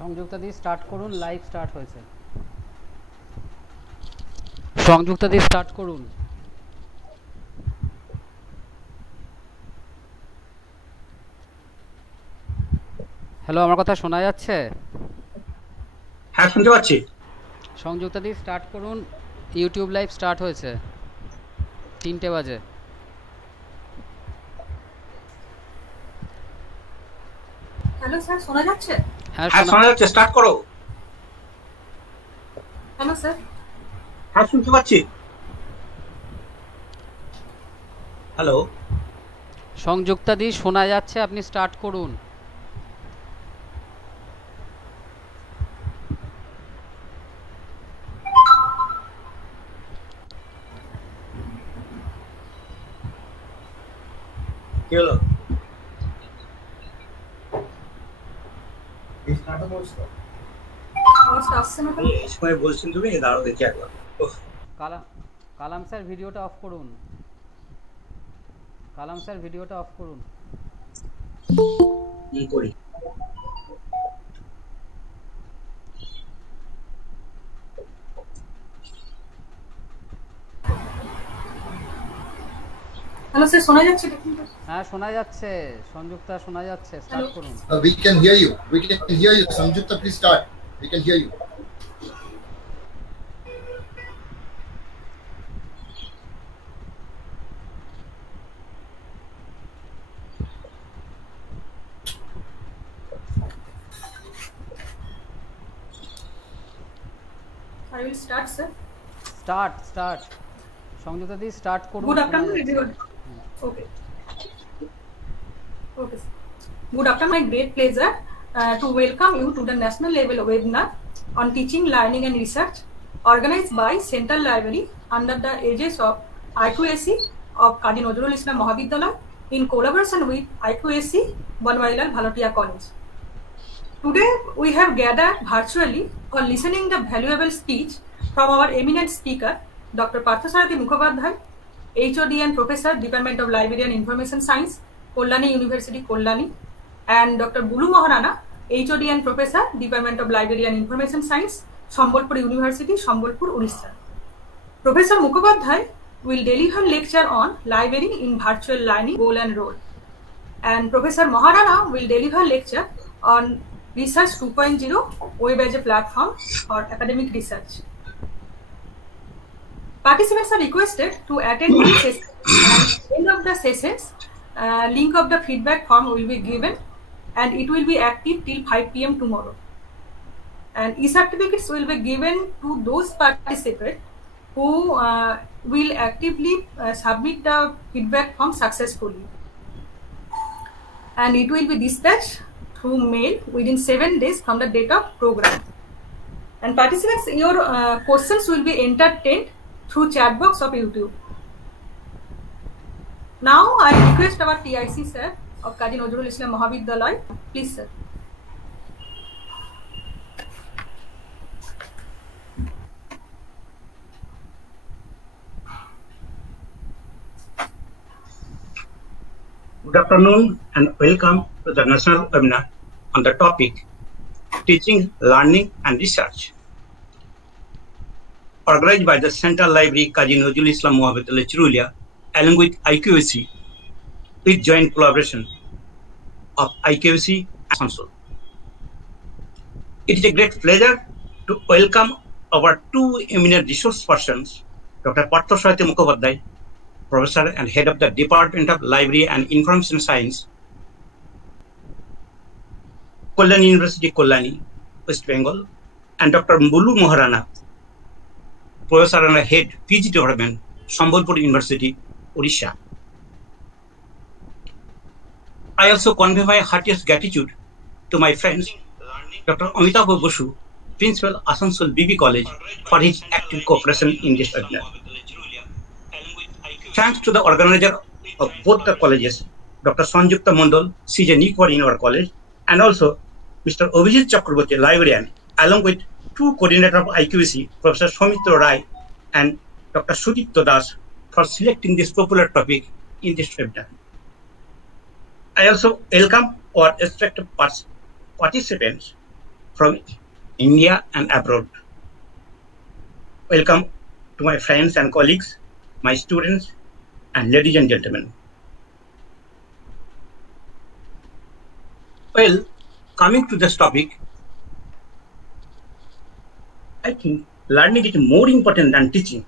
সংযুক্তা দি start করুন, live start হয়েছে। সংযুক্তা দি start করুন। হ্যালো, আমার কথা শোনা যাচ্ছে? হ্যাঁ, শুনতে পাচ্ছি। সংযুক্তা দি স্টার্ট করুন, ইউটিউব লাইভ স্টার্ট হয়েছে 3টে বাজে। হ্যালো স্যার, শোনা যাচ্ছে? হ্যাঁ হ্যাঁ, শোনা যাচ্ছে, স্টার্ট করো। Hello sir. হ্যাঁ, শুনতে পাচ্ছি। হ্যালো। সংযুক্তা দি শোনা যাচ্ছে, আপনি স্টার্ট করুন। কি হলো? আওয়াজটা আসছে না কেন? এই সময় বলছেন তুমি, দাঁড়াও দেখি একবার। কালাম স্যার ভিডিওটা অফ করুন। কালাম স্যার ভিডিওটা অফ করুন। করি। হ্যালো স্যার, শোনা যাচ্ছে? হ্যাঁ শোনা যাচ্ছে, সংযুক্তা শোনা যাচ্ছে, স্টার্ট করুন। We can hear you. We can hear you. Sanjukta, please start. We can hear you. I will start, sir. Start Sanjukta the start করুন। Good শোনা afternoon, যাচ্ছে। everyone. Okay. Okay, sir. Good afternoon. My great pleasure to welcome you to the national level webinar on teaching, learning and research organized by Central Library under the aegis of IQAC of Kazi Nazrul Mahavidyalaya in collaboration with IQAC Banwarilal Bhalotia College. Today we have gathered virtually for listening the valuable speech from our eminent speaker, Dr. Parthasarathi Mukhopadhyay, HOD and Professor, Department of Library and Information Science, Kollani University, Kollani, and Dr. Bulu Maharana, HOD and Professor, Department of Library and Information Science, Sambalpur University, Sambalpur, Orissa. Professor Mukhopadhyay will deliver lecture on library in virtual learning, goal and role. And Professor Maharana will deliver lecture on Research 2.0 web as a platform for academic research. Participants are requested to attend the session. At the end of the sessions, link of the feedback form will be given and it will be active till 5 p.m. tomorrow. And e-certificates will be given to those participants who will actively submit the feedback form successfully. And it will be dispatched through mail within 7 days from the date of program. And participants, your questions will be entertained through chat box of YouTube. Now I request our TIC sir of Kazi Nazrul Islam Mahavidyalaya, please sir. Good afternoon and welcome to the national webinar on the topic Teaching, Learning and Research, organized by the Central Library Kazi Nazrul Islam Mahavidyalaya Chirulia along with IQAC with joint collaboration of IQAC and Asansol. It is a great pleasure to welcome our two eminent resource persons, Dr. Parthasarathi Mukhopadhyay, Professor and Head of the Department of Library and Information Science, Kollani University, Kollani, West Bengal, and Dr. Bulu Maharana, Professor and Head PG Department, Sambalpur University, Orissa. I also convey my heartiest gratitude to my friends, Dr. Amitabh Basu, Principal Asansol BB College, for his active cooperation in this webinar. Thanks to the organizer of both the colleges, Dr. Sanjukta Mondal, she is a newcomer in our college, and also Mr. Abhijit Chakraborty, librarian, along with two coordinators of IQAC, Professor Soumitra Rai and Dr. Sudipto Das, for selecting this popular topic in this webinar. I also welcome our respected participants from India and abroad. Welcome to my friends and colleagues, my students, and ladies and gentlemen. Well, coming to this topic, I think learning is more important than teaching.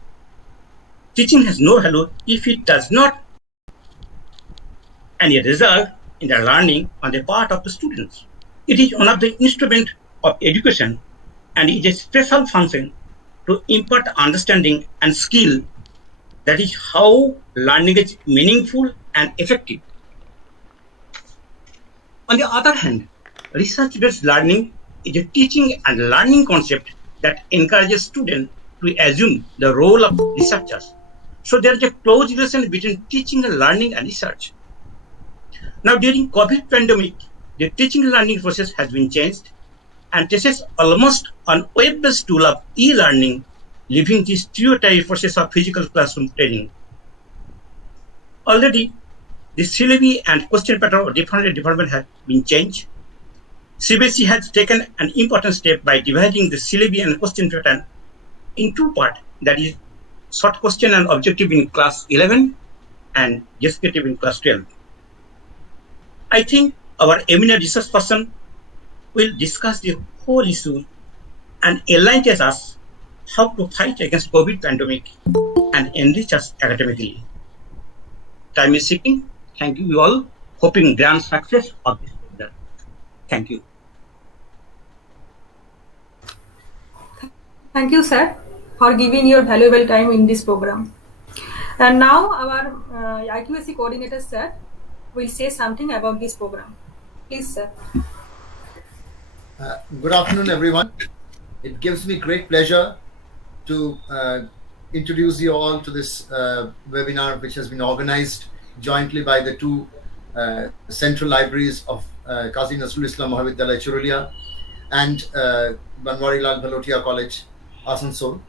Teaching has no value if it does not any result in the learning on the part of the students. It is one of the instruments of education and is a special function to impart understanding and skill. That is how learning is meaningful and effective. On the other hand, research-based learning is a teaching and learning concept that encourages students to assume the role of researchers. So there is a close relation between teaching and learning and research. Now during COVID pandemic, the teaching and learning process has been changed and this is almost an web-based tool of e-learning, leaving the stereotype process of physical classroom training. Already, the syllabi and question pattern of different departments have been changed. CBSE has taken an important step by dividing the syllabi and question pattern in two parts, that is, short question and objective in class 11 and descriptive in class 12. I think our eminent research person will discuss the whole issue and enlighten us how to fight against COVID pandemic and enrich us academically. Time is ticking. Thank you all. Hoping grand success of this program. Thank you. Thank you, sir, for giving your valuable time in this program. And now our IQAC coordinator, sir, will say something about this program. Please, sir. Good afternoon, everyone. It gives me great pleasure to introduce you all to this webinar, which has been organized jointly by the two central libraries of Kazi Nazrul Mahavidyalaya Churulia and Banwarilal Bhalotia College, Asansol.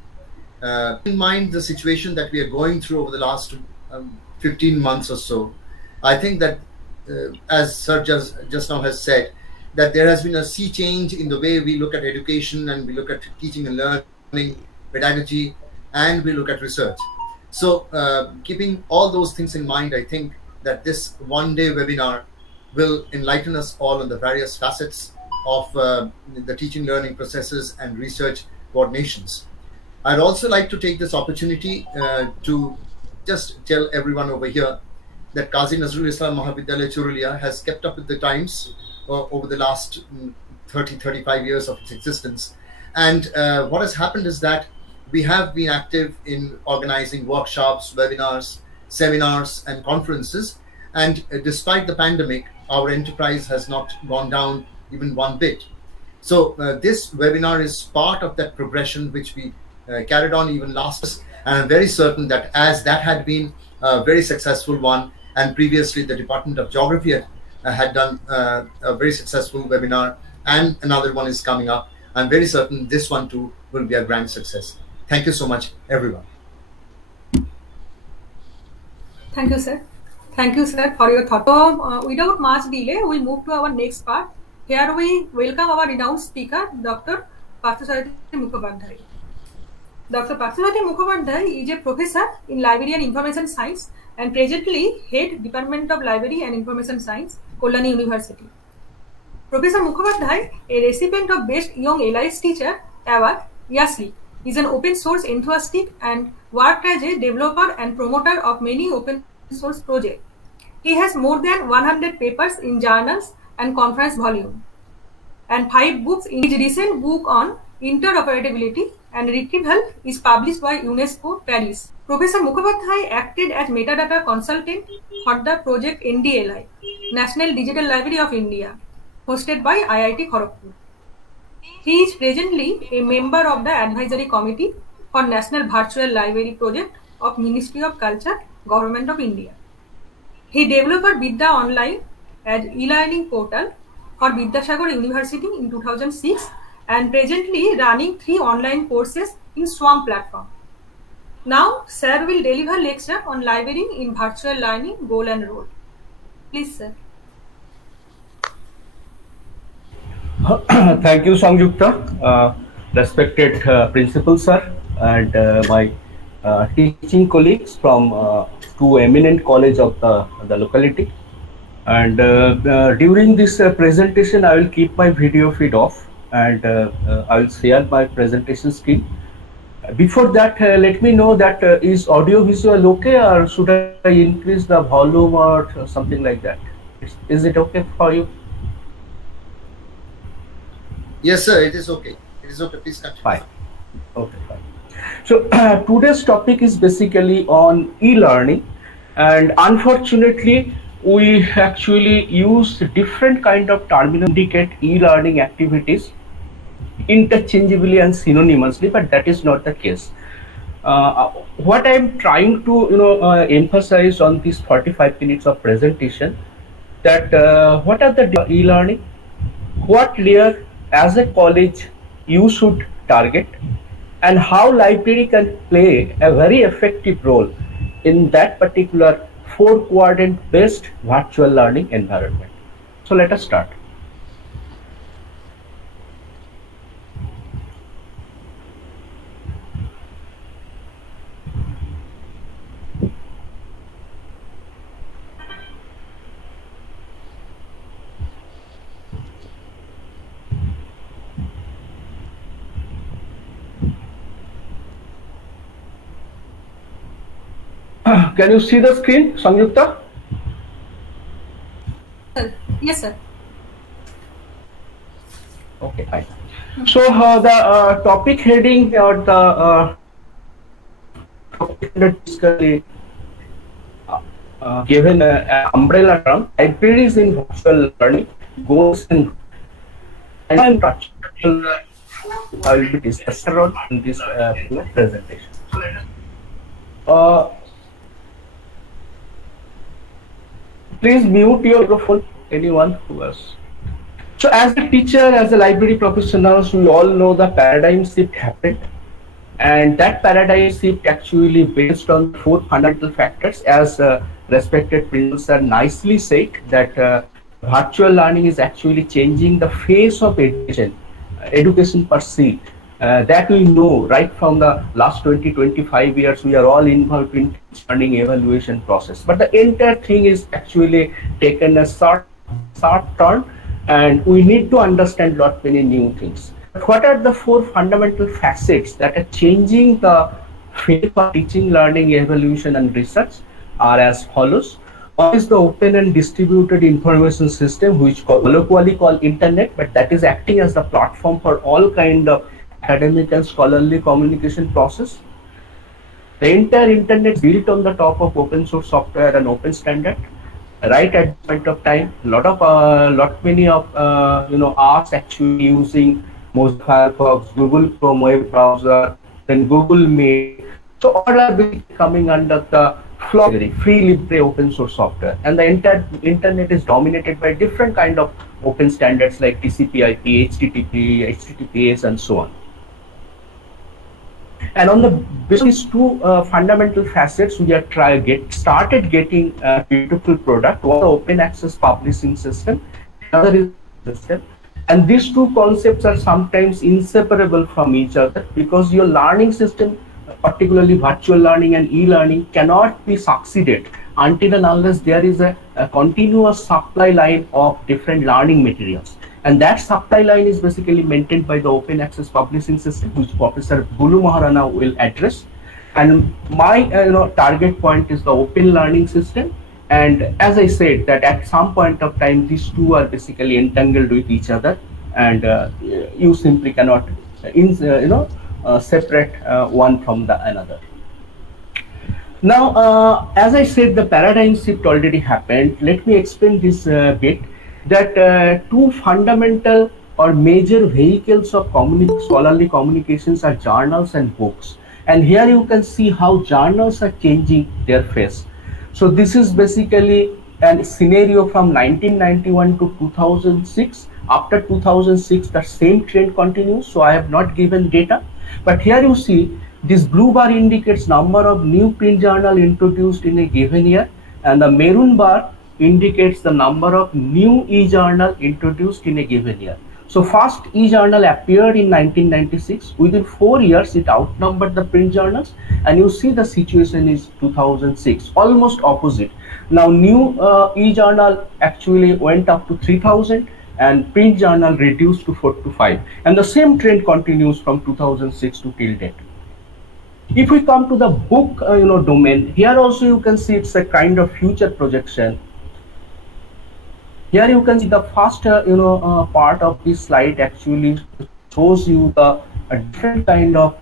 In mind the situation that we are going through over the last 15 months or so, I think that as Sir just now has said, that there has been a sea change in the way we look at education and we look at teaching and learning, pedagogy, and we look at research. So keeping all those things in mind, I think that this one-day webinar will enlighten us all on the various facets of the teaching learning processes and research coordinations. I'd also like to take this opportunity to just tell everyone over here that Kazi Nazrul Islam Mahavidyalaya Churulia has kept up with the times over the last 35 years of its existence. And what has happened is that we have been active in organizing workshops, webinars, seminars, and conferences. And despite the pandemic, our enterprise has not gone down even one bit. So this webinar is part of that progression which we carried on even last. And I'm very certain that as that had been a very successful one, and previously the Department of Geography had done a very successful webinar, and another one is coming up, I'm very certain this one too will be a grand success. Thank you so much, everyone. Thank you, sir. Thank you, sir, for your thought. So, without much delay, we move to our next part. Here we welcome our renowned speaker, Dr. Parthasarathi Mukhopadhyay. Dr. Parthasarathi Mukhopadhyay is a professor in Library and Information Science and presently head Department of Library and Information Science, Kalyani University. Professor Mukhopadhyay, a recipient of Best Young Allies Teacher Award, YASLI, is an open source enthusiast and worked as a developer and promoter of many open source projects. He has more than 100 papers in journals and conference volumes and 5 books. In his recent book on interoperability and retrieval is published by UNESCO Paris. Professor Mukhopadhyay acted as metadata consultant for the project NDLI, National Digital Library of India, hosted by IIT Kharagpur. He is presently a member of the Advisory Committee for National Virtual Library Project of Ministry of Culture, Government of India. He developed Vidya Online as e-learning portal for Vidyasagar University in 2006 and presently running 3 online courses in Swarm platform. Now, Sir will deliver lecture on library in virtual learning, goal and role. Please, sir. Thank you, Sangyukta. Respected principal sir and my teaching colleagues from two eminent college of the locality. And during this presentation, I will keep my video feed off and I will share my presentation screen. Before that, let me know that is audio visual okay, or should I increase the volume or something like that? Is it okay for you? Yes, sir, it is okay. It is okay. Please continue. Fine. Okay, fine. So today's topic is basically on e-learning, and unfortunately, we actually use different kind of terminology to indicate e-learning activities interchangeably and synonymously, but that is not the case. What I'm trying to emphasize on these 45 minutes of presentation, that what are the e-learning, what layer as a college you should target, and how library can play a very effective role in that particular 4-quadrant based virtual learning environment. So let us start. Can you see the screen, Sangyukta? Yes, sir. Okay, fine. So the topic heading or the basically given an umbrella term, libraries in virtual learning, goals and I will be discussing on in this presentation. Please mute your microphone, anyone who has. So as a teacher, as a library professionals, we all know the paradigm shift happened. And that paradigm shift actually based on 4 fundamental factors, as respected principals nicely said, that virtual learning is actually changing the face of education per se. That we know right from the last 20-25 years, we are all involved in learning evaluation process. But the entire thing is actually taken a short turn, and we need to understand lot many new things. What are the 4 fundamental facets that are changing the field of teaching, learning, evaluation, and research are as follows. One is the open and distributed information system, which colloquially called internet, but that is acting as the platform for all kind of academic and scholarly communication process. The entire internet is built on the top of open source software and open standard. Right at the point of time, lot many of us actually using Mozilla Firefox, Google Chrome web browser, then Google Meet. So all are coming under the free libre open source software, and the entire internet is dominated by different kind of open standards like TCP/IP, HTTP, HTTPS, and so on. And on the these 2 fundamental facets, we are started getting a beautiful product. One, the open access publishing system, another is system. And these 2 concepts are sometimes inseparable from each other, because your learning system, particularly virtual learning and e-learning, cannot be succeeded until and unless there is a continuous supply line of different learning materials. And that supply line is basically maintained by the open access publishing system, which Professor Bulu Maharana will address. And my target point is the open learning system. And as I said, that at some point of time, these 2 are basically entangled with each other, and you simply cannot separate one from the another. Now, as I said, the paradigm shift already happened. Let me explain this bit, that 2 fundamental or major vehicles of scholarly communications are journals and books. And here you can see how journals are changing their face. So this is basically a scenario from 1991 to 2006. After 2006, the same trend continues. So I have not given data, but here you see this blue bar indicates number of new print journal introduced in a given year, and the maroon bar indicates the number of new e-journal introduced in a given year. So first e-journal appeared in 1996. Within 4 years, it outnumbered the print journals, and you see the situation is 2006, almost opposite. Now new e-journal actually went up to 3,000, and print journal reduced to 4 to 5, and the same trend continues from 2006 to till date. If we come to the book domain, here also you can see it's a kind of future projection. Here you can see the first part of this slide actually shows you the different kind of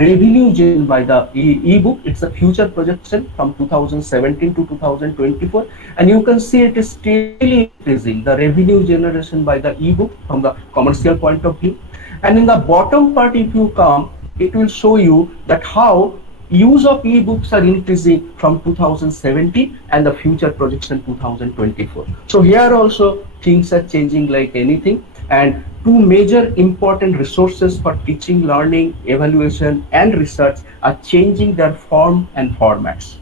revenue generated by the e-book. It's a future projection from 2017 to 2024, and you can see it is steadily increasing, the revenue generation by the e-book from the commercial point of view. And in the bottom part, if you come, it will show you that how use of e-books are increasing from 2017 and the future projection 2024. So here also things are changing like anything, and two major important resources for teaching, learning, evaluation and research are changing their form and formats.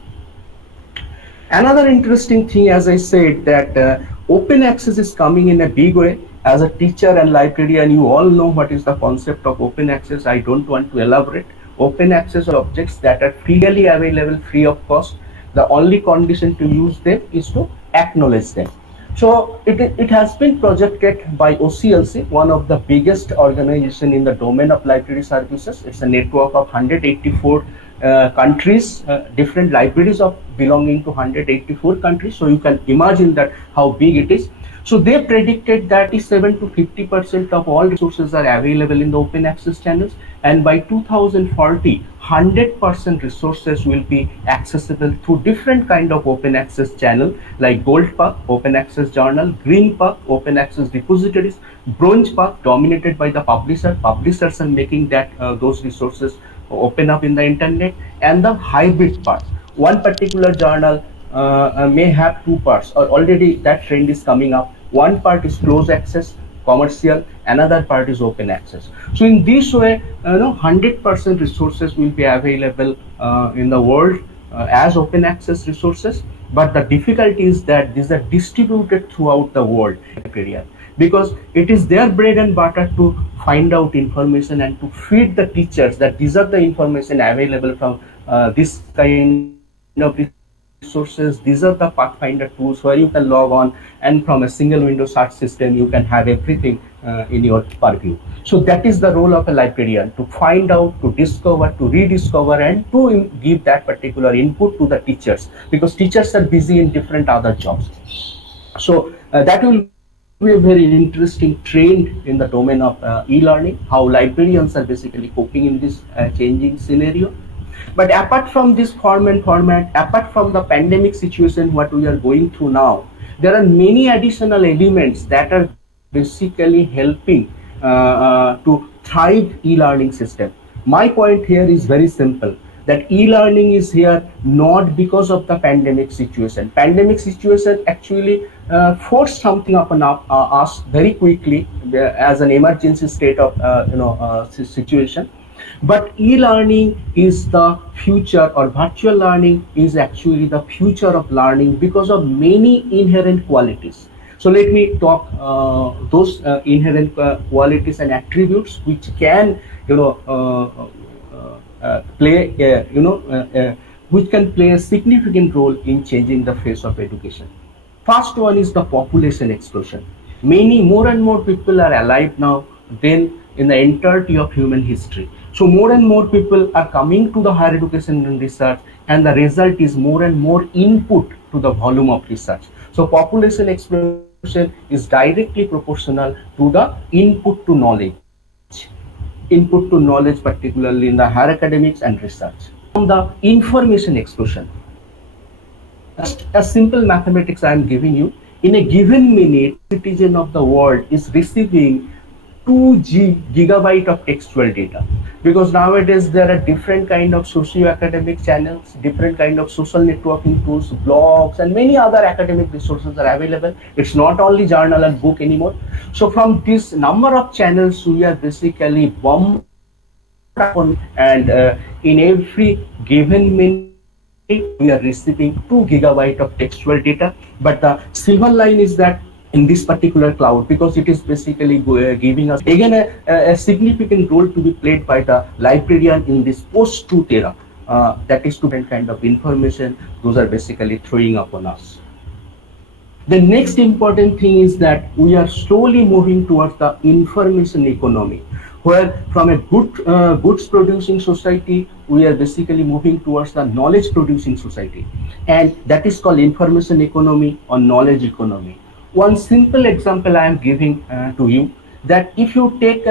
Another interesting thing, as I said, that open access is coming in a big way. As a teacher and librarian, you all know what is the concept of open access. I don't want to elaborate. Open access are objects that are freely available, free of cost. The only condition to use them is to acknowledge them. So it has been projected by OCLC, one of the biggest organization in the domain of library services. It's a network of 184 countries, different libraries of belonging to 184 countries. So you can imagine that how big it is. So they predicted that 7 to 50% of all resources are available in the open access channels, and by 2040, 100% resources will be accessible through different kind of open access channel like Gold Path, open access journal, Green Path, open access repositories, Bronze Path dominated by the publisher. Publishers are making that those resources open up in the internet, and the hybrid path. One particular journal may have two parts, or already that trend is coming up. One part is closed access, commercial, another part is open access. So in this way, 100% resources will be available in the world as open access resources, but the difficulty is that these are distributed throughout the world area, because it is their bread and butter to find out information and to feed the teachers that these are the information available from this kind of resources. These are the Pathfinder tools where you can log on, and from a single window search system you can have everything in your purview. So that is the role of a librarian, to find out, to discover, to rediscover, and to give that particular input to the teachers, because teachers are busy in different other jobs. So that will be a very interesting trend in the domain of e-learning, how librarians are basically coping in this changing scenario. But apart from this format, apart from the pandemic situation what we are going through now, there are many additional elements that are basically helping to thrive e-learning system. My point here is very simple, that e-learning is here not because of the pandemic situation. Pandemic situation actually forced something upon us very quickly as an emergency state of situation. But e-learning is the future, or virtual learning is actually the future of learning because of many inherent qualities. So let me talk those inherent qualities and attributes which can which can play a significant role in changing the face of education. First one is the population explosion. More and more people are alive now than in the entirety of human history. So more and more people are coming to the higher education and research, and the result is more and more input to the volume of research. So population explosion is directly proportional to the input to knowledge. Input to knowledge, particularly in the higher academics and research. From the information explosion, just a simple mathematics I am giving you. In a given minute, citizen of the world is receiving 2 gigabyte of textual data, because nowadays there are different kind of socio-academic channels, different kind of social networking tools, blogs, and many other academic resources are available. It's not only journal and book anymore. So from this number of channels, we are basically bombarded, and in every given minute we are receiving 2 gigabyte of textual data. But the silver line is that in this particular cloud, because it is basically giving us again a significant role to be played by the librarian in this post-truth era. That is student kind of information those are basically throwing upon us. The next important thing is that we are slowly moving towards the information economy, where from a goods producing society, we are basically moving towards the knowledge producing society. And that is called information economy or knowledge economy. One simple example I am giving to you, that if you take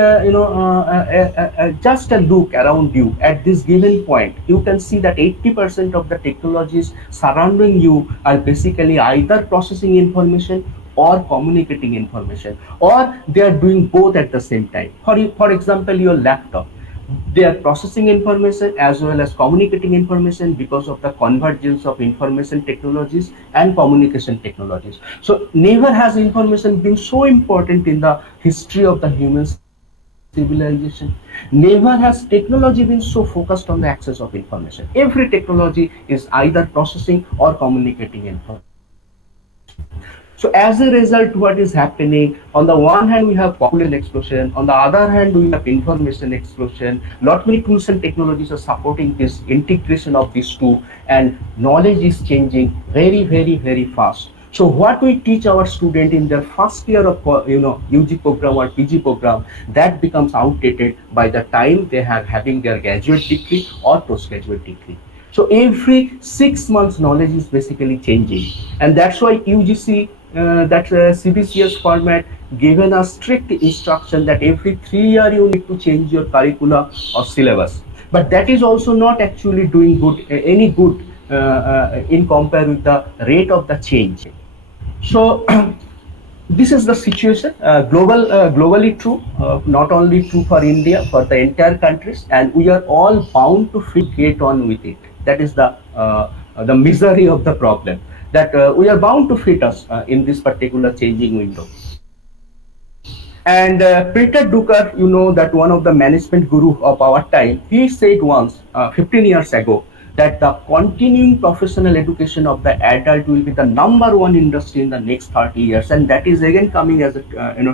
just a look around you at this given point, you can see that 80% of the technologies surrounding you are basically either processing information or communicating information, or they are doing both at the same time. For example, your laptop, they are processing information as well as communicating information because of the convergence of information technologies and communication technologies. So never has information been so important in the history of the human civilization. Never has technology been so focused on the access of information. Every technology is either processing or communicating information. So as a result, what is happening, on the one hand we have population explosion, on the other hand we have information explosion. Lot many tools and technologies are supporting this integration of these two, and knowledge is changing very fast. So what we teach our student in their first year of UG program or PG program, that becomes outdated by the time they are having their graduate degree or postgraduate degree. So every 6 months knowledge is basically changing, and that's why UGC CBCS format given a strict instruction that every 3 years you need to change your curricula or syllabus. But that is also not actually doing any good in compare with the rate of the change. So this is the situation, globally true, not only true for India, for the entire countries, and we are all bound to get on with it. That is the misery of the problem, that we are bound to fit us in this particular changing window. And Peter Drucker, that one of the management guru of our time, he said once, 15 years ago, that the continuing professional education of the adult will be the #1 industry in the next 30 years. And that is again coming as a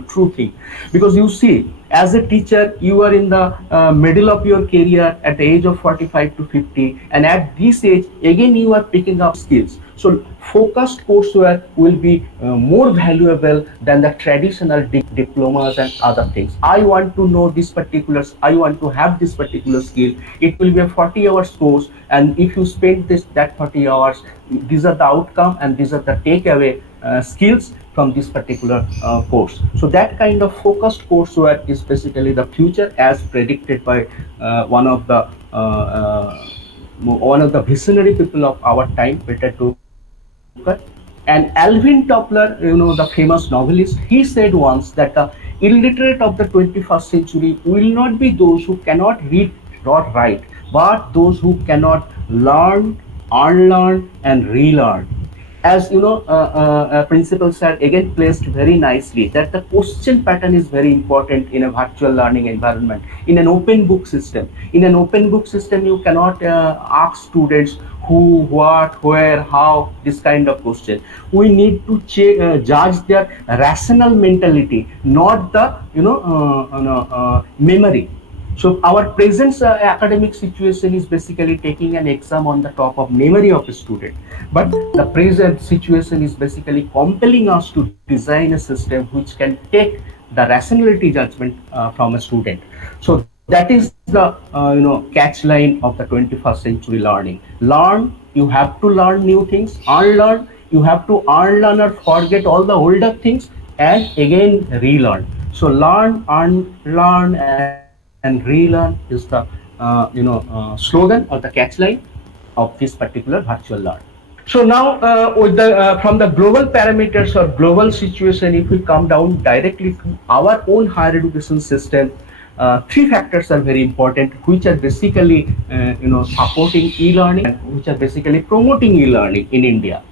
true thing, because you see, as a teacher, you are in the middle of your career at the age of 45 to 50, and at this age again you are picking up skills. So focused courseware will be more valuable than the traditional diplomas and other things. I want to know this particular, I want to have this particular skill. It will be a 40 hours course, and if you spend that 40 hours, these are the outcome and these are the takeaway skills from this particular course. So that kind of focused courseware is basically the future, as predicted by one of the visionary people of our time, Peter Drucker. And Alvin Toffler, the famous novelist, he said once that the illiterate of the 21st century will not be those who cannot read or write, but those who cannot learn, unlearn, and relearn. As principal sir again placed very nicely, that the question pattern is very important in a virtual learning environment, in an open book system. In an open book system, you cannot ask students who, what, where, how, this kind of question. We need to judge their rational mentality, not the memory. So our present academic situation is basically taking an exam on the top of memory of a student. But the present situation is basically compelling us to design a system which can take the rationality judgment from a student. So that is the catch line of the 21st century learning. Learn, you have to learn new things. Unlearn, you have to unlearn or forget all the older things and again relearn. So learn, unlearn, and relearn is the slogan or the catch line of this particular virtual learn. So now with the from the global parameters or global situation, if we come down directly to our own higher education system, 3 factors are very important, which are basically supporting e-learning, and which are basically promoting e-learning in India.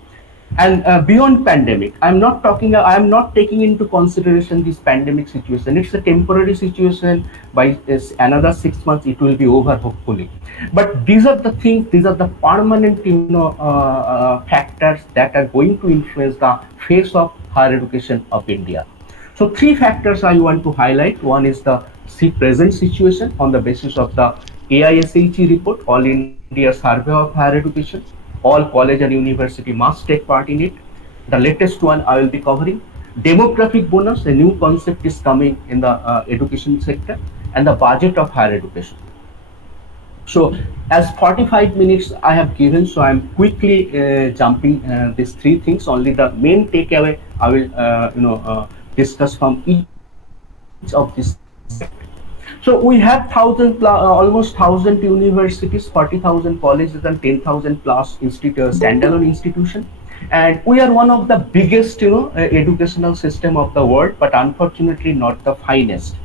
And beyond pandemic, I'm not taking into consideration this pandemic situation. It's a temporary situation. By another 6 months, it will be over, hopefully. But these are the things, these are the permanent factors that are going to influence the face of higher education of India. So three factors I want to highlight. One is the present situation on the basis of the AISHE report, All India Survey of Higher Education. All college and university must take part in it. The latest one I will be covering. Demographic bonus, a new concept is coming in the education sector, and the budget of higher education. So as 45 minutes I have given, so I'm quickly jumping these three things. Only the main takeaway I will discuss from each of these. So we have almost 1,000 universities, 40,000 colleges, and 10,000 plus standalone institution, and we are one of the biggest educational system of the world, but unfortunately not the finest.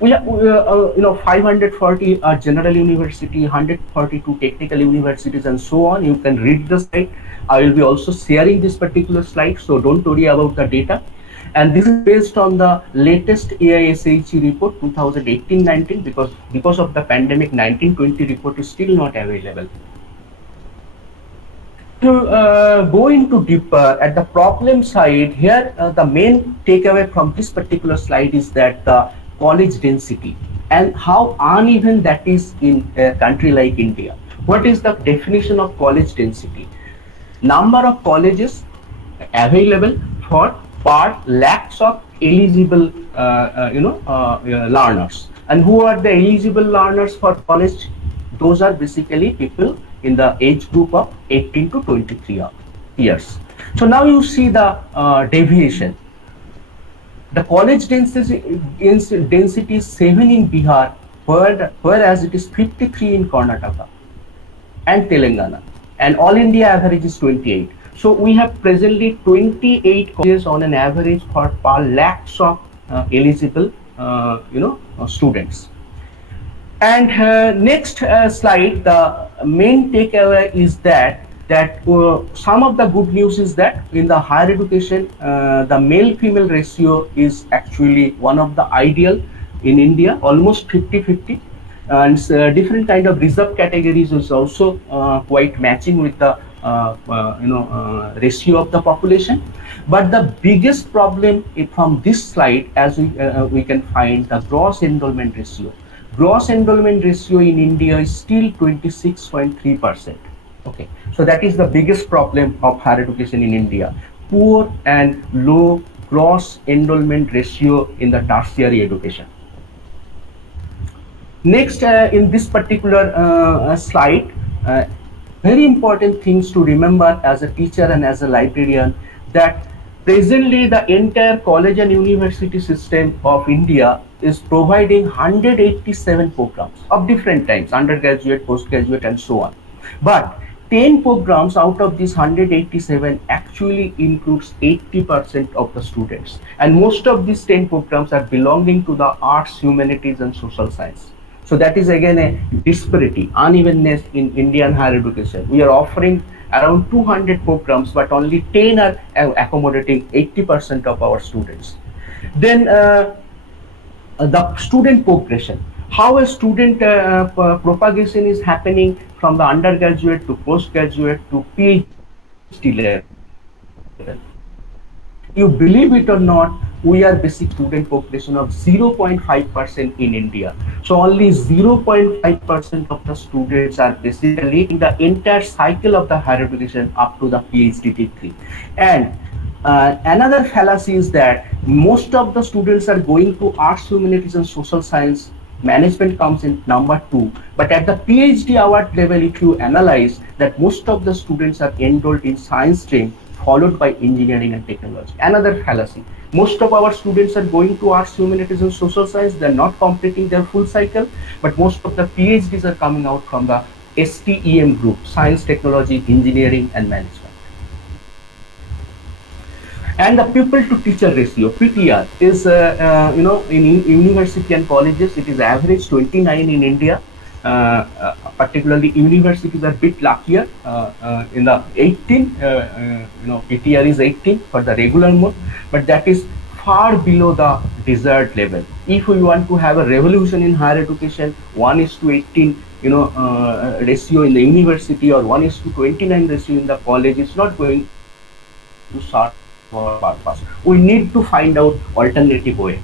We have 540 are general university, 142 technical universities, and so on. You can read the slide. I will be also sharing this particular slide, so don't worry about the data. And this is based on the latest AISHE report 2018-19, because of the pandemic, 19-20 report is still not available. To go into deeper at the problem side here, the main takeaway from this particular slide is that the college density and how uneven that is in a country like India. What is the definition of college density? Number of colleges available for per lakhs of eligible learners. And who are the eligible learners for college? Those are basically people in the age group of 18 to 23 years. So now you see the deviation. The college density is 7 in Bihar, whereas it is 53 in Karnataka and Telangana, and all India average is 28. So we have presently 28 colleges on an average for per lakhs of eligible students. And next slide, the main takeaway is that some of the good news is that in the higher education, the male-female ratio is actually one of the ideal in India, almost 50-50, and different kind of reserve categories is also quite matching with the ratio of the population. But the biggest problem from this slide, as we can find, the gross enrollment ratio. Gross enrollment ratio in India is still 26.3%. Okay, so that is the biggest problem of higher education in India: poor and low gross enrollment ratio in the tertiary education. Next, in this particular slide, very important things to remember as a teacher and as a librarian, that presently the entire college and university system of India is providing 187 programs of different types, undergraduate, postgraduate, and so on. But 10 programs out of these 187 actually includes 80% of the students, and most of these 10 programs are belonging to the arts, humanities, and social science. So that is again a disparity, unevenness in Indian higher education. We are offering around 200 programs, but only 10 are accommodating 80% of our students. Then the student progression, how a student propagation is happening from the undergraduate to postgraduate to PhD level. You believe it or not, we are basic student population of 0.5% in India. So only 0.5% of the students are basically in the entire cycle of the higher education up to the PhD degree. And another fallacy is that most of the students are going to arts, humanities, and social science. Management comes in number 2, but at the PhD award level, if you analyze that most of the students are enrolled in science stream followed by engineering and technology. Another fallacy. Most of our students are going to arts, humanities, and social science. They are not completing their full cycle, but most of the PhDs are coming out from the STEM group, science, technology, engineering, and management. And the pupil to teacher ratio, PTR, is in university and colleges it is average 29 in India. Particularly universities are a bit luckier in the 18. PTR is 18 for the regular mode, but that is far below the desired level. If we want to have a revolution in higher education, 1:18 ratio in the university or 1:29 ratio in the college is not going to start our purpose. We need to find out alternative way.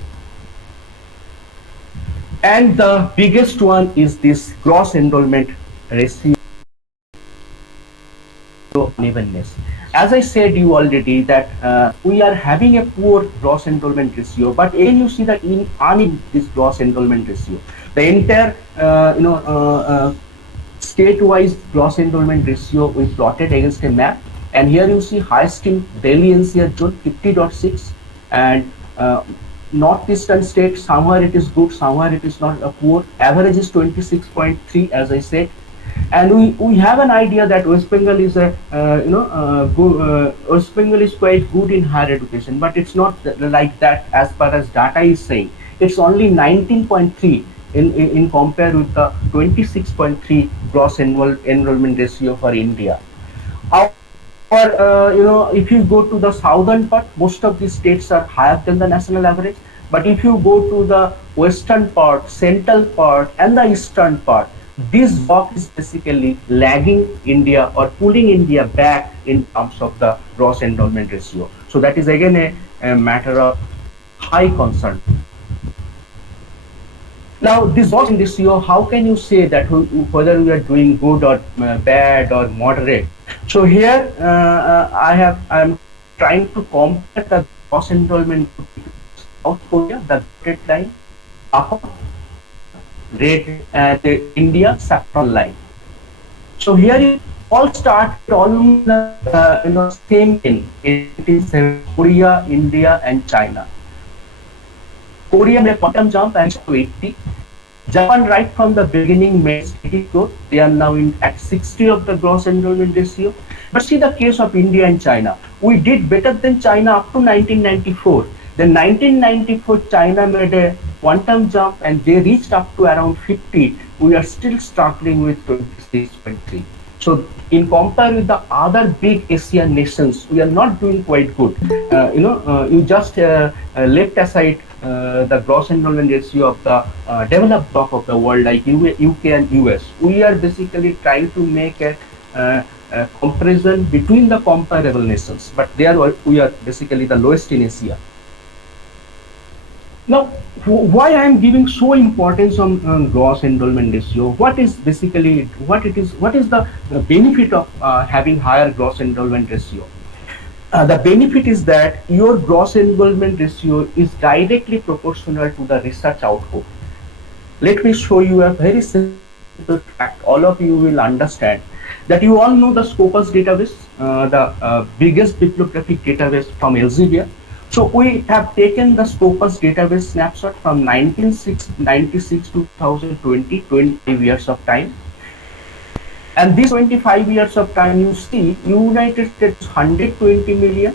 And the biggest one is this gross enrollment ratio unevenness. As I said you already that we are having a poor gross enrollment ratio, but again you see that in this gross enrollment ratio, the entire state-wise gross enrollment ratio we plotted against a map, and here you see highest in Delhi NCR zone 50.6, and northeastern state somewhere it is good, somewhere it is not poor. Average is 26.3 as I said, and we have an idea that West Bengal is a West Bengal is quite good in higher education, but it's not like that as far as data is saying. It's only 19.3 in compare with the 26.3 gross enrollment ratio for India. Or if you go to the southern part, most of these states are higher than the national average. But if you go to the western part, central part, and the eastern part, this block is basically lagging India or pulling India back in terms of the gross enrollment ratio. So that is again a matter of high concern. Now, this gross ratio, how can you say that whether we are doing good or bad or moderate? So here I am trying to compare the gross enrollment South Korea, the red line, upper red, and India saffron line. So here you all start almost same thing. It is Korea, India, and China. Korea made a quantum jump and to 80. Japan right from the beginning made steady growth. They are now at 60 of the gross enrollment ratio. But see the case of India and China. We did better than China up to 1994. Then 1994 China made a quantum jump and they reached up to around 50. We are still struggling with 26.3. So in compare with the other big Asian nations, we are not doing quite good. You just left aside the gross enrollment ratio of the developed bloc of the world like UK and US. We are basically trying to make a comparison between the comparable nations, but there we are basically the lowest in Asia. Now, why I am giving so importance on gross enrollment ratio? What is basically what is the benefit of having higher gross enrollment ratio? The benefit is that your gross enrollment ratio is directly proportional to the research output. Let me show you a very simple fact. All of you will understand that you all know the Scopus database, the biggest bibliographic database from Elsevier. So we have taken the Scopus database snapshot from 1996 to 2020, 25 years of time. And these 25 years of time, you see, United States 120 million,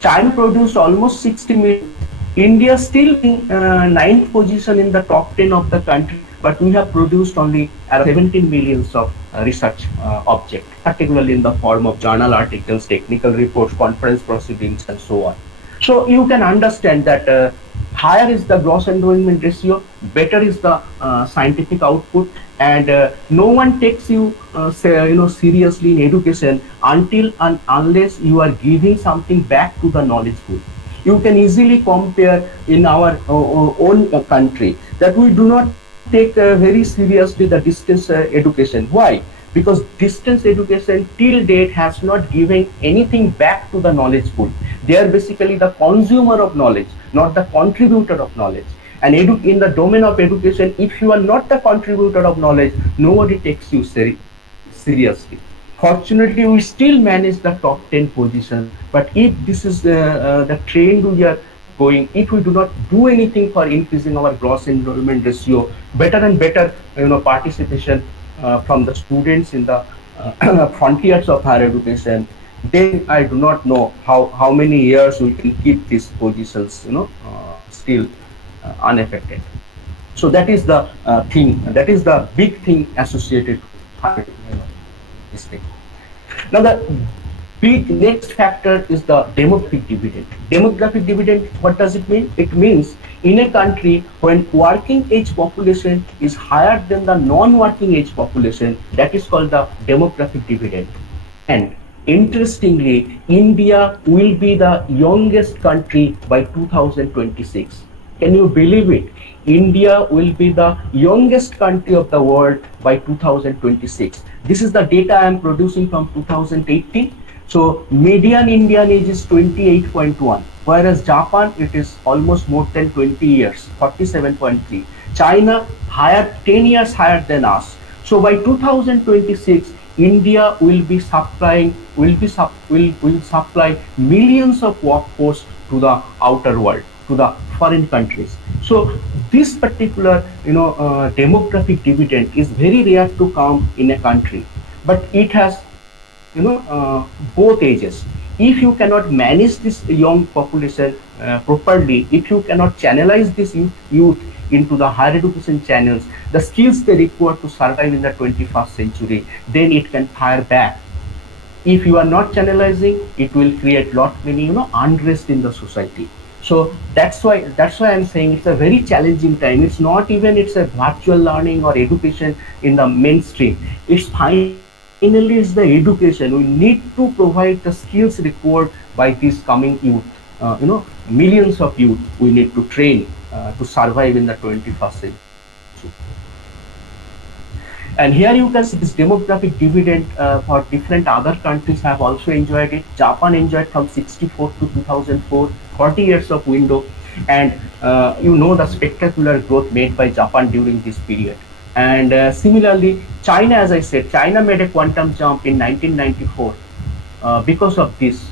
China produced almost 60 million, India still in 9th position in the top 10 of the country, but we have produced only 17 millions of research objects, particularly in the form of journal articles, technical reports, conference proceedings, and so on. So you can understand that higher is the gross enrollment ratio, better is the scientific output, and no one takes you seriously in education until and unless you are giving something back to the knowledge pool. You can easily compare in our own country that we do not take very seriously the distance education. Why? Because distance education till date has not given anything back to the knowledge pool. They are basically the consumer of knowledge, not the contributor of knowledge. And in the domain of education, if you are not the contributor of knowledge, nobody takes you seriously. Fortunately, we still manage the top 10 position. But if this is the trend we are going, if we do not do anything for increasing our gross enrollment ratio, better and better participation from the students in the frontiers of higher education, then I do not know how many years we can keep these positions still unaffected. So that is the thing, that is the big thing associated with this thing. Now the big next factor is the demographic dividend. Demographic dividend, what does it mean? It means in a country when working age population is higher than the non-working age population, that is called the demographic dividend. And Interestingly, India will be the youngest country by 2026. Can you believe it? India will be the youngest country of the world by 2026. This is the data I am producing from 2018. So median Indian age is 28.1, whereas Japan it is almost more than 20 years, 47.3. China higher, 10 years higher than us. So by 2026, India will be supplying will supply millions of workforce to the outer world, to the foreign countries. So this particular demographic dividend is very rare to come in a country, but it has both ages. If you cannot manage this young population properly, if you cannot channelize this youth into the higher education channels, the skills they require to survive in the 21st century, then it can fire back. If you are not channelizing, it will create lot many unrest in the society. So that's why I'm saying it's a very challenging time. It's not even it's a virtual learning or education in the mainstream. It's finally is the education. We need to provide the skills required by this coming youth. Millions of youth we need to train to survive in the 21st century. And here you can see this demographic dividend for different other countries have also enjoyed it. Japan enjoyed from 64 to 2004, 40 years of window. And the spectacular growth made by Japan during this period. And similarly, China, as I said, China made a quantum jump in 1994 because of this.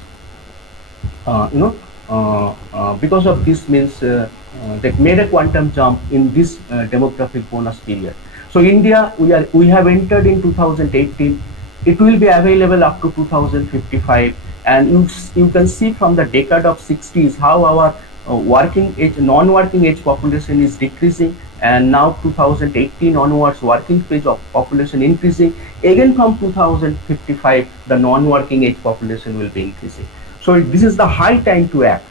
Because of this means they made a quantum jump in this demographic bonus period. So India, we have entered in 2018. It will be available up to 2055, and you can see from the decade of 60s how our working age, non-working age population is decreasing, and now 2018 onwards working age of population increasing. Again from 2055 the non-working age population will be increasing. So this is the high time to act.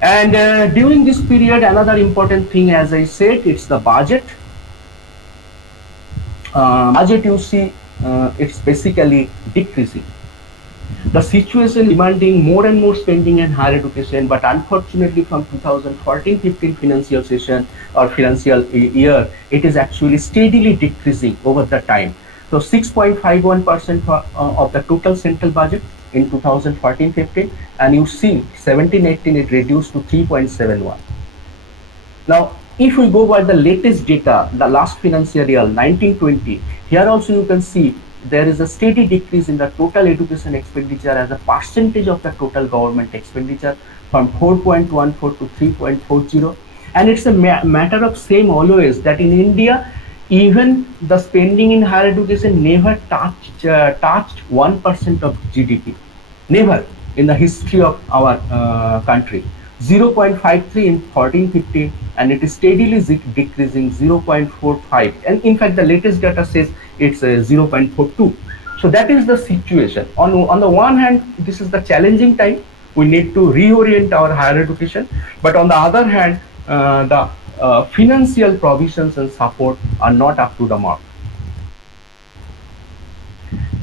And during this period, another important thing, as I said, it's the budget. Budget, you see, it's basically decreasing. The situation demanding more and more spending in higher education, but unfortunately from 2014-15 financial session or financial year, it is actually steadily decreasing over the time. So 6.51% of the total central budget in 2014-15, and you see 17-18 it reduced to 3.71. Now if we go by the latest data, the last financial year 19-20, here also you can see there is a steady decrease in the total education expenditure as a percentage of the total government expenditure from 4.14 to 3.40. And it's a matter of same always that in India, even the spending in higher education never touched 1% of GDP. Never in the history of our country. 0.53 in 14-15, and it is steadily decreasing 0.45. And in fact, the latest data says it's 0.42. So that is the situation. On the one hand, this is the challenging time. We need to reorient our higher education. But on the other hand, the financial provisions and support are not up to the mark.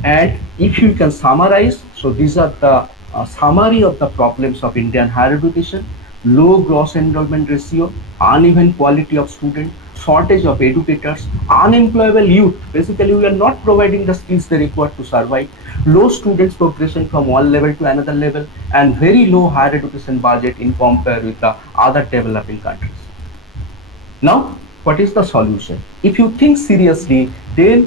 And if you can summarize, so these are the summary of the problems of Indian higher education: low gross enrollment ratio, uneven quality of students, shortage of educators, unemployable youth. Basically, we are not providing the skills they require to survive, low students progression from one level to another level, and very low higher education budget in compare with the other developing countries. Now, what is the solution? If you think seriously, then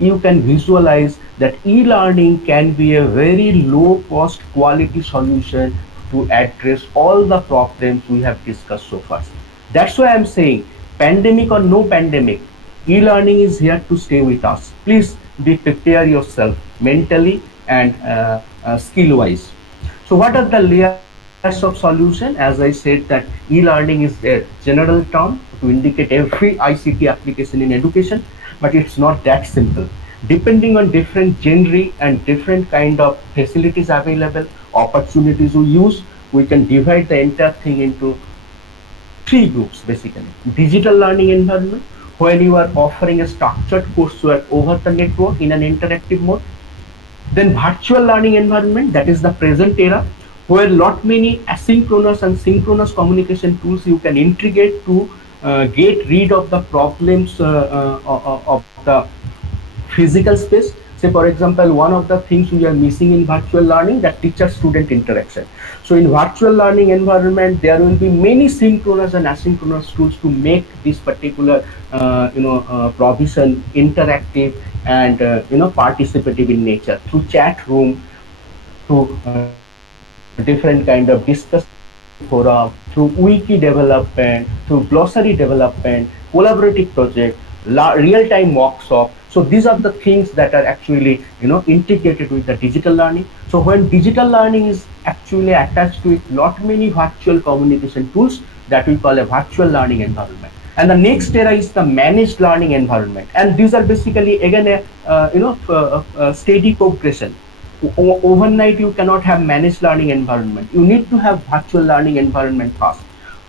you can visualize that e-learning can be a very low cost quality solution to address all the problems we have discussed so far. That's why I'm saying, pandemic or no pandemic, e-learning is here to stay with us. Please prepare yourself mentally and skill wise. So what are the layers of solution? As I said, that e-learning is a general term to indicate every ICT application in education, but it's not that simple. Depending on different genre and different kind of facilities available, opportunities we use, we can divide the entire thing into three groups basically: digital learning environment, when you are offering a structured coursework over the network in an interactive mode. Then virtual learning environment, that is the present era, where lot many asynchronous and synchronous communication tools you can integrate to get rid of the problems of the physical space. Say for example, one of the things we are missing in virtual learning, that teacher student interaction. So in virtual learning environment there will be many synchronous and asynchronous tools to make this particular provision interactive and participative in nature, through chat room, through different kind of discussion forum, through wiki development, through glossary development, collaborative project, real-time workshop. So these are the things that are actually integrated with the digital learning. So when digital learning is actually attached to it, lot many virtual communication tools, that we call a virtual learning environment. And the next era is the managed learning environment, and these are basically again a steady progression. Overnight you cannot have managed learning environment. You need to have virtual learning environment first.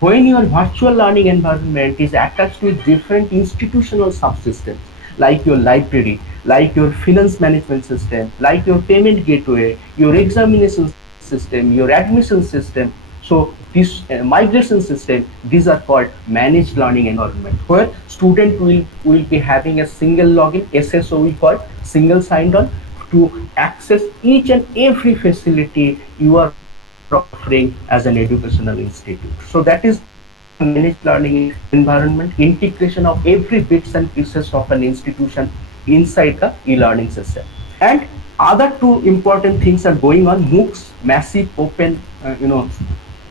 When your virtual learning environment is attached with different institutional subsystems, like your library, like your finance management system, like your payment gateway, your examination system, your admission system, so this migration system, these are called managed learning environment, where student will be having a single login, SSO we call, single signed on, to access each and every facility you are offering as an educational institute. So that is managed learning environment, integration of every bits and pieces of an institution inside the e-learning system. And other two important things are going on: MOOCs, massive open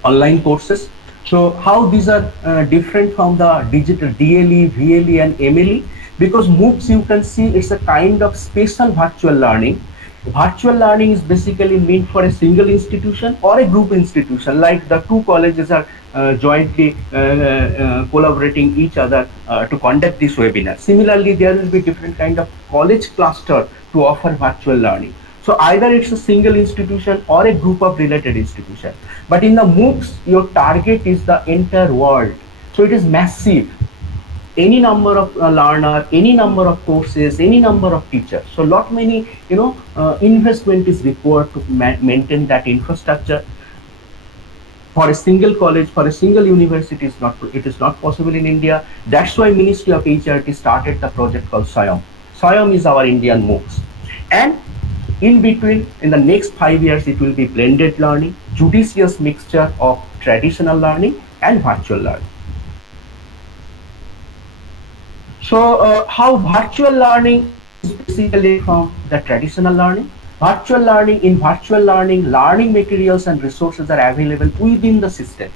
online courses. So how these are different from the digital DLE, VLE and MLE? Because MOOCs, you can see, it's a kind of special virtual learning. Virtual learning is basically meant for a single institution or a group institution, like the two colleges are jointly collaborating each other to conduct this webinar. Similarly, there will be different kind of college cluster to offer virtual learning. So either it's a single institution or a group of related institution. But in the MOOCs, your target is the entire world. So it is massive. Any number of learner, any number of courses, any number of teachers. So lot many investment is required to maintain that infrastructure. For a single college, for a single university, it is not possible in India. That's why Ministry of HRT started the project called SWAYAM. SWAYAM is our Indian MOOCs. And in between, in the next 5 years, it will be blended learning, judicious mixture of traditional learning and virtual learning. So how virtual learning is basically from the traditional learning. Virtual learning, in virtual learning, learning materials and resources are available within the system.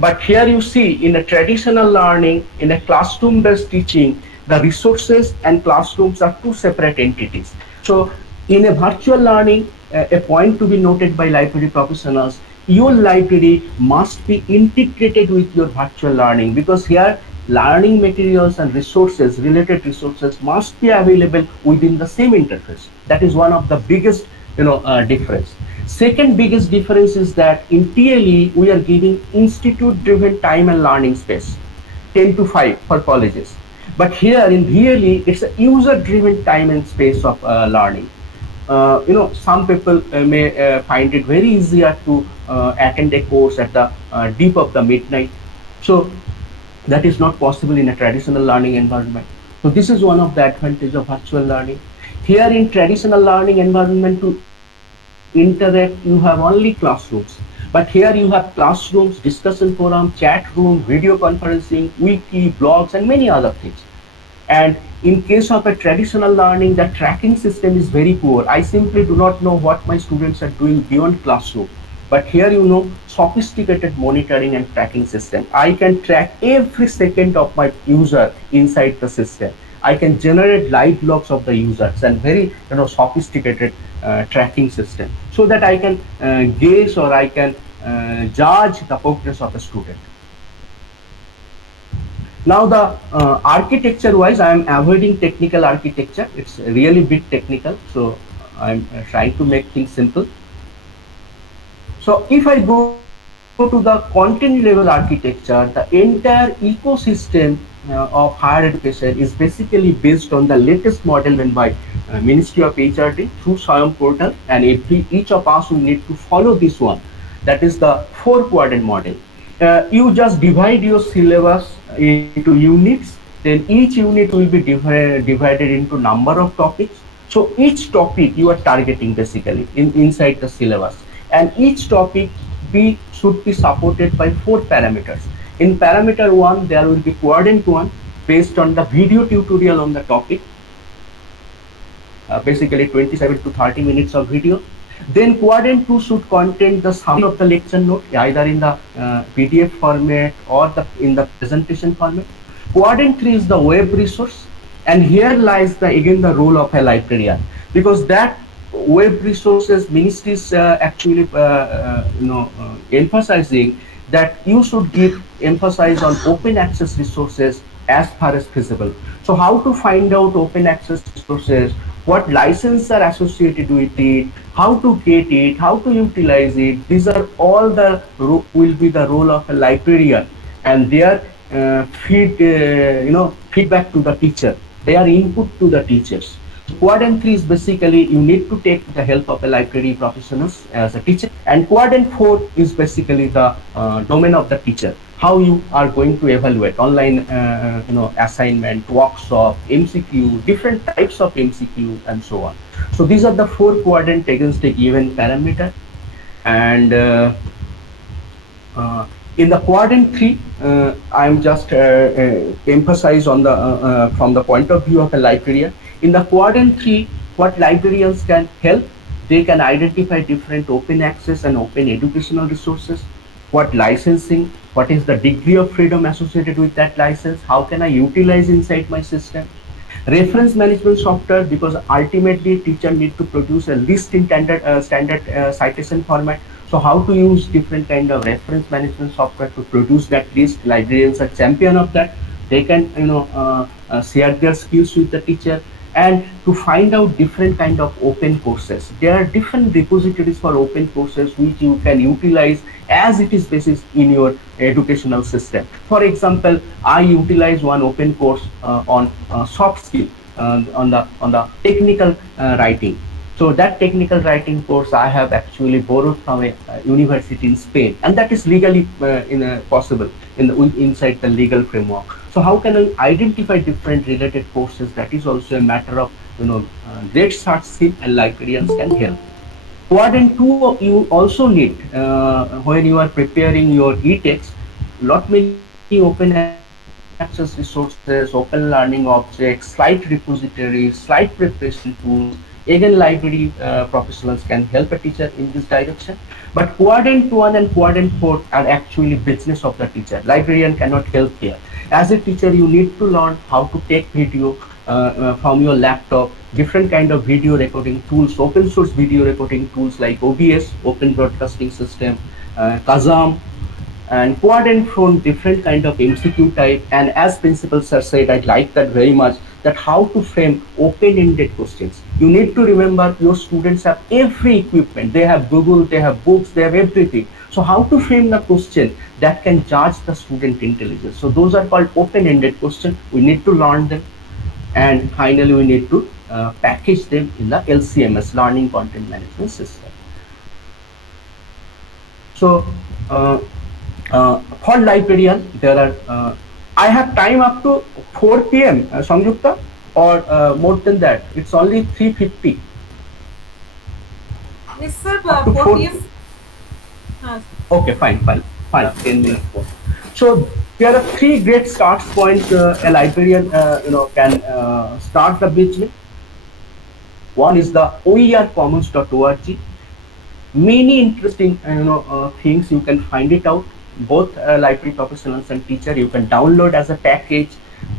But here you see, in a traditional learning, in a classroom-based teaching, the resources and classrooms are two separate entities. So in a virtual learning, a point to be noted by library professionals, your library must be integrated with your virtual learning, because here learning materials and resources, related resources, must be available within the same interface. That is one of the biggest difference. Second biggest difference is that in TLE we are giving institute driven time and learning space, 10 to 5 for colleges. But here in VLE it's a user driven time and space of learning. Some people may find it very easier to attend a course at the deep of the midnight. So that is not possible in a traditional learning environment. So this is one of the advantage of virtual learning. Here in traditional learning environment, to interact, you have only classrooms. But here you have classrooms, discussion forum, chat room, video conferencing, wiki, blogs, and many other things. And in case of a traditional learning, the tracking system is very poor. I simply do not know what my students are doing beyond classroom. But here, sophisticated monitoring and tracking system. I can track every second of my user inside the system. I can generate live logs of the users, and very sophisticated tracking system, so that I can gauge or I can judge the progress of the student. Now the architecture wise, I am avoiding technical architecture. It's really bit technical, so I'm trying to make things simple. So if I go to the content level architecture, the entire ecosystem of higher education is basically based on the latest model done by Ministry of HRD through SWAYAM portal, and each of us will need to follow this one. That is the 4-quadrant model. You just divide your syllabus into units, then each unit will be divided into number of topics. So each topic you are targeting basically inside the syllabus, and each topic should be supported by 4 parameters. In parameter 1, there will be quadrant 1 based on the video tutorial on the topic, basically 27 to 30 minutes of video. Then quadrant 2 should contain the summary of the lecture note, either in the PDF format or in the presentation format. Quadrant 3 is the web resource, and here lies again the role of a librarian, because that web resources ministry is actually emphasizing that you should give emphasis on open access resources as far as feasible. So how to find out open access resources, what licenses are associated with it, how to get it, how to utilize it, these are all will be the role of a librarian, and their feedback to the teacher, their input to the teachers. Quadrant 3 is basically you need to take the help of a library professionals as a teacher, and quadrant 4 is basically the domain of the teacher, how you are going to evaluate online assignment, workshop, MCQ, different types of MCQ, and so on. So these are the 4 quadrants against a given parameter. And in the quadrant 3, I'm just emphasize on the from the point of view of a librarian. In the quadrant 3, what librarians can help, they can identify different open access and open educational resources, what licensing, what is the degree of freedom associated with that license, how can I utilize inside my system. Reference management software, because ultimately teacher need to produce a list in standard citation format. So how to use different kind of reference management software to produce that list. Librarians are champion of that. They can share their skills with the teacher. And to find out different kind of open courses, there are different repositories for open courses which you can utilize as it is basis in your educational system. For example, I utilize one open course on soft skill, on the technical writing. So that technical writing course I have actually borrowed from a university in Spain, and that is legally possible inside the legal framework. So how can I identify different related courses? That is also a matter of great search skill, and librarians can help. Quadrant 2 you also need when you are preparing your e-text, lot many open access resources, open learning objects, slide repositories, slide preparation tools. Again, library professionals can help a teacher in this direction. But quadrant 1 and quadrant 4 are actually business of the teacher. Librarian cannot help here. As a teacher, you need to learn how to take video from your laptop, different kind of video recording tools, open source video recording tools like OBS, Open Broadcasting System, Kazam, and quadrant 4 different kind of MCQ type. And as principal sir said, I like that very much, that how to frame open-ended questions. You need to remember your students have every equipment. They have Google, they have books, they have everything. So how to frame the question that can judge the student intelligence. So those are called open-ended questions. We need to learn them. And finally, we need to package them in the LCMS, Learning Content Management System. So for librarian, there are, I have time up to 4 p.m. Sanjukta, or more than that. It's only 3:50. Yes, sir. 4 p.m. Okay, fine. 10 minutes more. So there are 3 great start points a librarian can start the bridge with. One is the oercommons.org. Many interesting things you can find it out. Both library professionals and teacher, you can download as a package.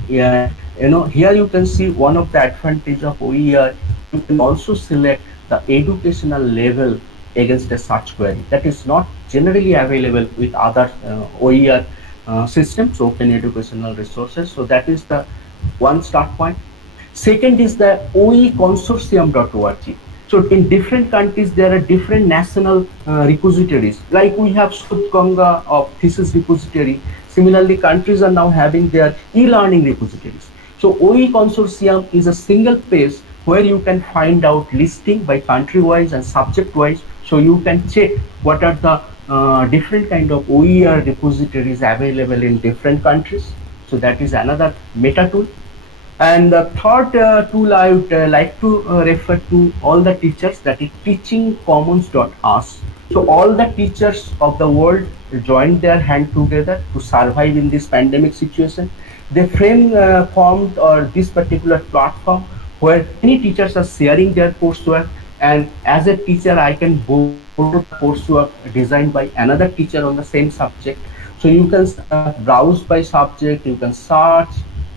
Yeah, here you can see one of the advantage of OER. You can also select the educational level against a search query that is not generally available with other OER systems, open educational resources. So that is the one start point. Second is the oeconsortium.org. So in different countries, there are different national repositories. Like we have Sud Ganga of thesis repository. Similarly, countries are now having their e-learning repositories. So OE consortium is a single place where you can find out listing by country-wise and subject-wise. So you can check what are the different kind of OER repositories available in different countries. So that is another meta tool. And the third tool I would like to refer to all the teachers, that is teachingcommons.us. So all the teachers of the world joined their hand together to survive in this pandemic situation. They formed this particular platform where many teachers are sharing their coursework, and as a teacher I can borrow the coursework designed by another teacher on the same subject. So you can browse by subject, you can search,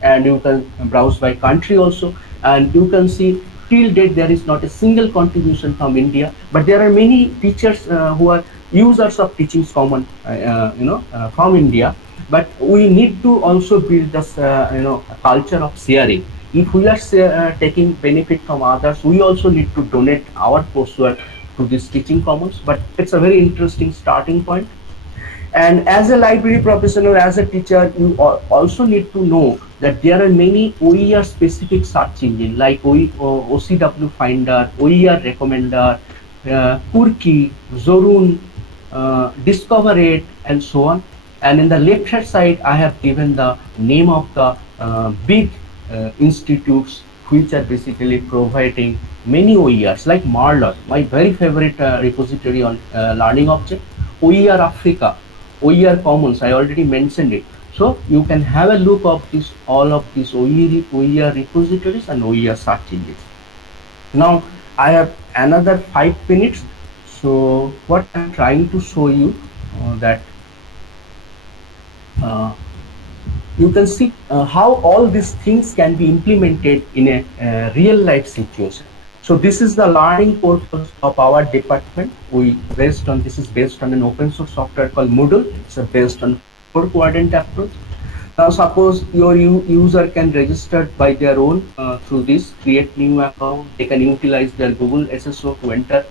and you can browse by country also, and you can see till date there is not a single contribution from India, but there are many teachers who are users of teaching common from India. But we need to also build this culture of sharing. If we are taking benefit from others, we also need to donate our coursework to this teaching commons. But it's a very interesting starting point. And as a library professional, as a teacher, you also need to know that there are many OER specific search engine like OCW Finder, OER Recommender, Kurki, Zorun, Discover8, and so on. And in the left hand side, I have given the name of the big institutes which are basically providing many OERs, like Marler, my very favorite repository on learning object, OER Africa, OER Commons, I already mentioned it. So you can have a look of this, all of these OER repositories and OER search engines. Now I have another 5 minutes. So what I'm trying to show you that you can see how all these things can be implemented in a real life situation. So this is the learning purpose of our department. This is based on an open source software called Moodle. It's based on 4-quadrant approach. Now suppose your user can register by their own through this, create new account. They can utilize their Google SSO to enter.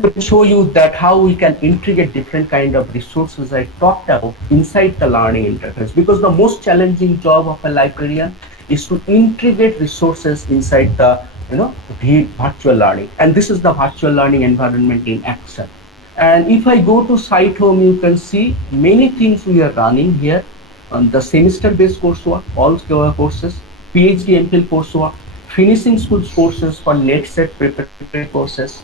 To show you that how we can integrate different kind of resources I talked about inside the learning interface, because the most challenging job of a librarian is to integrate resources inside the virtual learning, and this is the virtual learning environment in action. And if I go to site home, you can see many things we are running here on the semester based coursework, all courses, PhD MPhil coursework, finishing school courses for next set preparatory courses,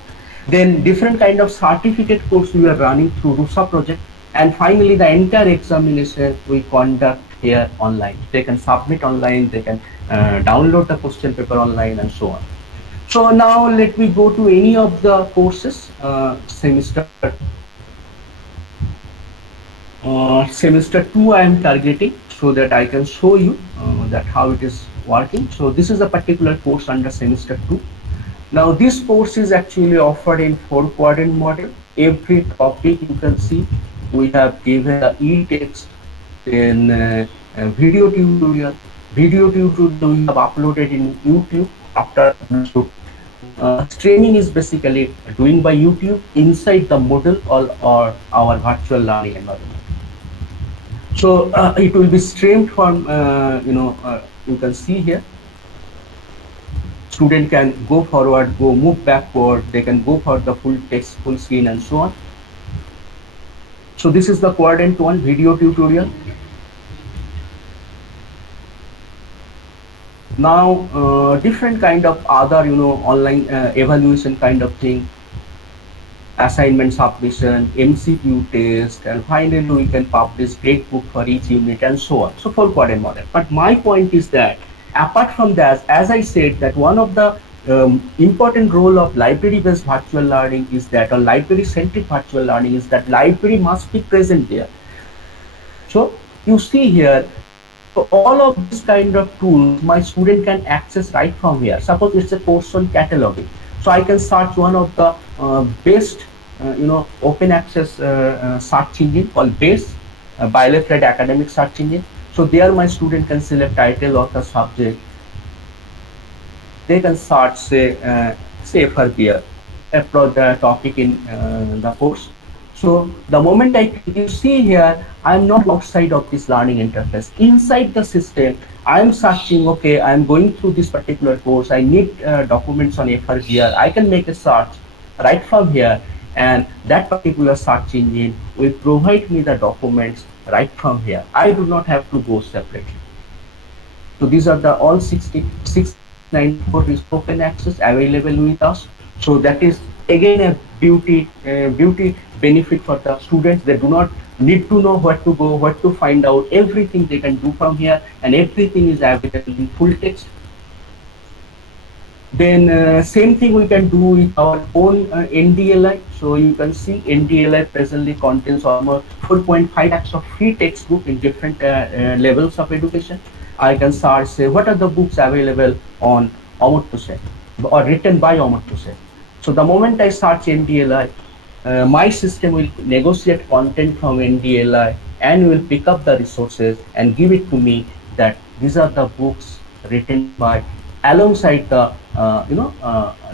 then different kind of certificate course we are running through RUSA project, and finally the entire examination we conduct here online. They can submit online, they can download the question paper online, and so on. So now let me go to any of the courses, semester 2 I am targeting, so that I can show you that how it is working. So this is a particular course under semester 2. Now this course is actually offered in 4-quadrant model. Every topic you can see we have given the e-text, then video tutorial. Video tutorial we have uploaded in YouTube after streaming is basically doing by YouTube inside the Moodle or our virtual learning environment. So it will be streamed from you can see here. Student can go forward, move backward, they can go for the full text, full screen, and so on. So this is the quadrant 1 video tutorial. Now different kind of other online evaluation kind of thing, assignment submission, MCQ test, and finally we can publish grade book for each unit, and so on. So 4-quadrant model. But my point is that apart from that, as I said, that one of the important role of library-based virtual learning is that, or library-centric virtual learning is that library must be present there. So you see here, so all of this kind of tools my student can access right from here. Suppose it's a course on cataloging, so I can search one of the best open access search engine called BASE, Bielefeld academic search engine. So there my student can select title, author, subject. They can search say say FRPR, approach the topic in the course. So the moment you see here, I'm not outside of this learning interface. Inside the system, I'm searching, okay, I'm going through this particular course. I need documents on FRPR. I can make a search right from here, and that particular search engine will provide me the documents right from here. I do not have to go separately. So these are the all 694 is open access available with us. So that is again a beauty benefit for the students. They do not need to know what to go, what to find out. Everything they can do from here, and everything is available in full text. Then same thing we can do with our own NDLI. So you can see NDLI presently contains almost 4.5 lakhs of free textbook in different levels of education. I can search, say, what are the books available on Amut Hussain or written by Amut Hussain. So the moment I search NDLI, my system will negotiate content from NDLI and will pick up the resources and give it to me that these are the books written by alongside the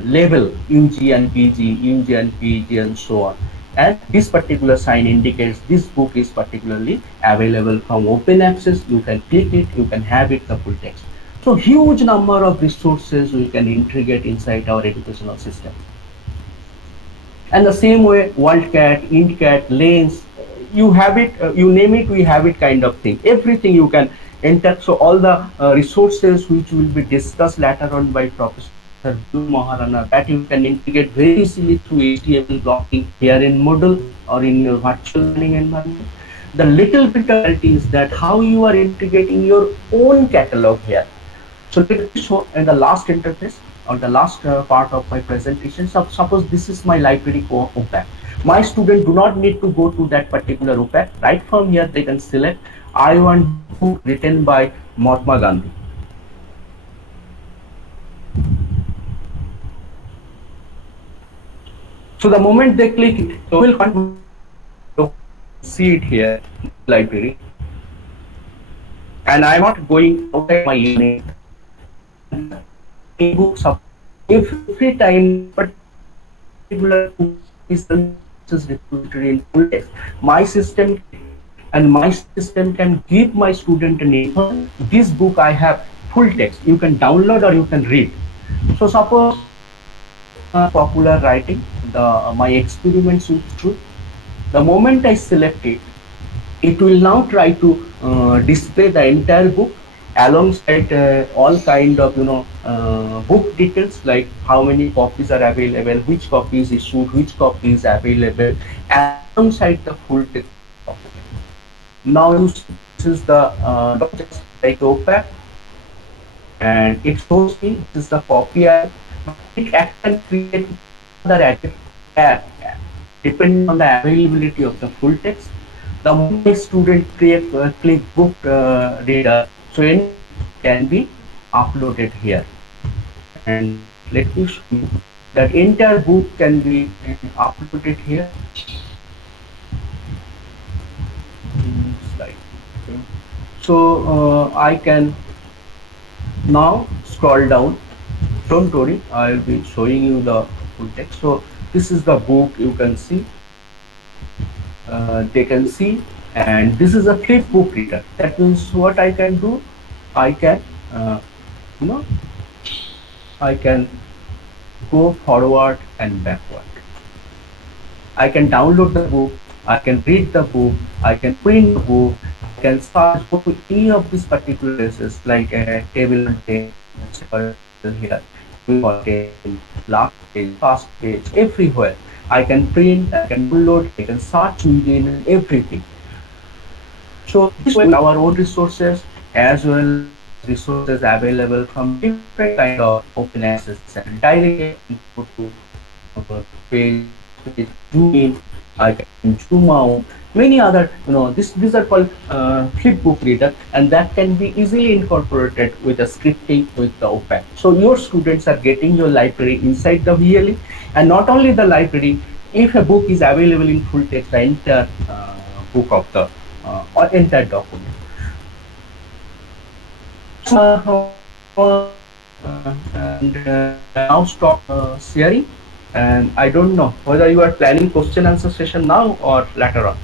label UG and PG and so on. And this particular sign indicates this book is particularly available from open access. You can click it, you can have it the full text. So huge number of resources we can integrate inside our educational system. And the same way, WorldCat, IntCat, Lens, you have it, you name it, we have it kind of thing. Everything you can enter. So all the resources which will be discussed later on by Professor Maharana, that you can integrate very easily through HTML blocking here in Moodle or in your virtual learning environment. The little bit of is that how you are integrating your own catalog here. So let me show in the last interface or the last part of my presentation. So suppose this is my library OPAC. My student do not need to go to that particular OPAC. Right from here, they can select I want book written by Mahatma Gandhi. So the moment they click it, so will see it here, library. And I'm not going outside my unit. Books up every time particular is repository in full text. My system can give my student a name. This book I have full text. You can download or you can read. So suppose popular writing, my experiments with truth. The moment I select it, it will now try to display the entire book alongside all kind of book details like how many copies are available, which copy is issued, which copy is available, alongside the full text document. Now you see this is the document like OPAC, and it shows me this is the copy. It can create other app depending on the availability of the full text. The moment student click book reader, so it can be uploaded here. And let me show you that entire book can be uploaded here. So I can now scroll down. Don't worry, I will be showing you the full text. So this is the book, you can see. They can see, and this is a flip book reader. That means what I can do, I can I can go forward and backward. I can download the book, I can read the book, I can print the book, I can search for any of these particular places like a table here, last page, first page, everywhere. I can print, I can download, I can search within everything. So this way our own resources as well as resources available from different kind of open access and directly go to page, zoom in, I can zoom out, many other, these are called flipbook reader, and that can be easily incorporated with the scripting with the OPAC. So your students are getting your library inside the VLE, and not only the library, if a book is available in full text, the entire book of the or entire document. and now stop sharing. And I don't know whether you are planning question answer session now or later on.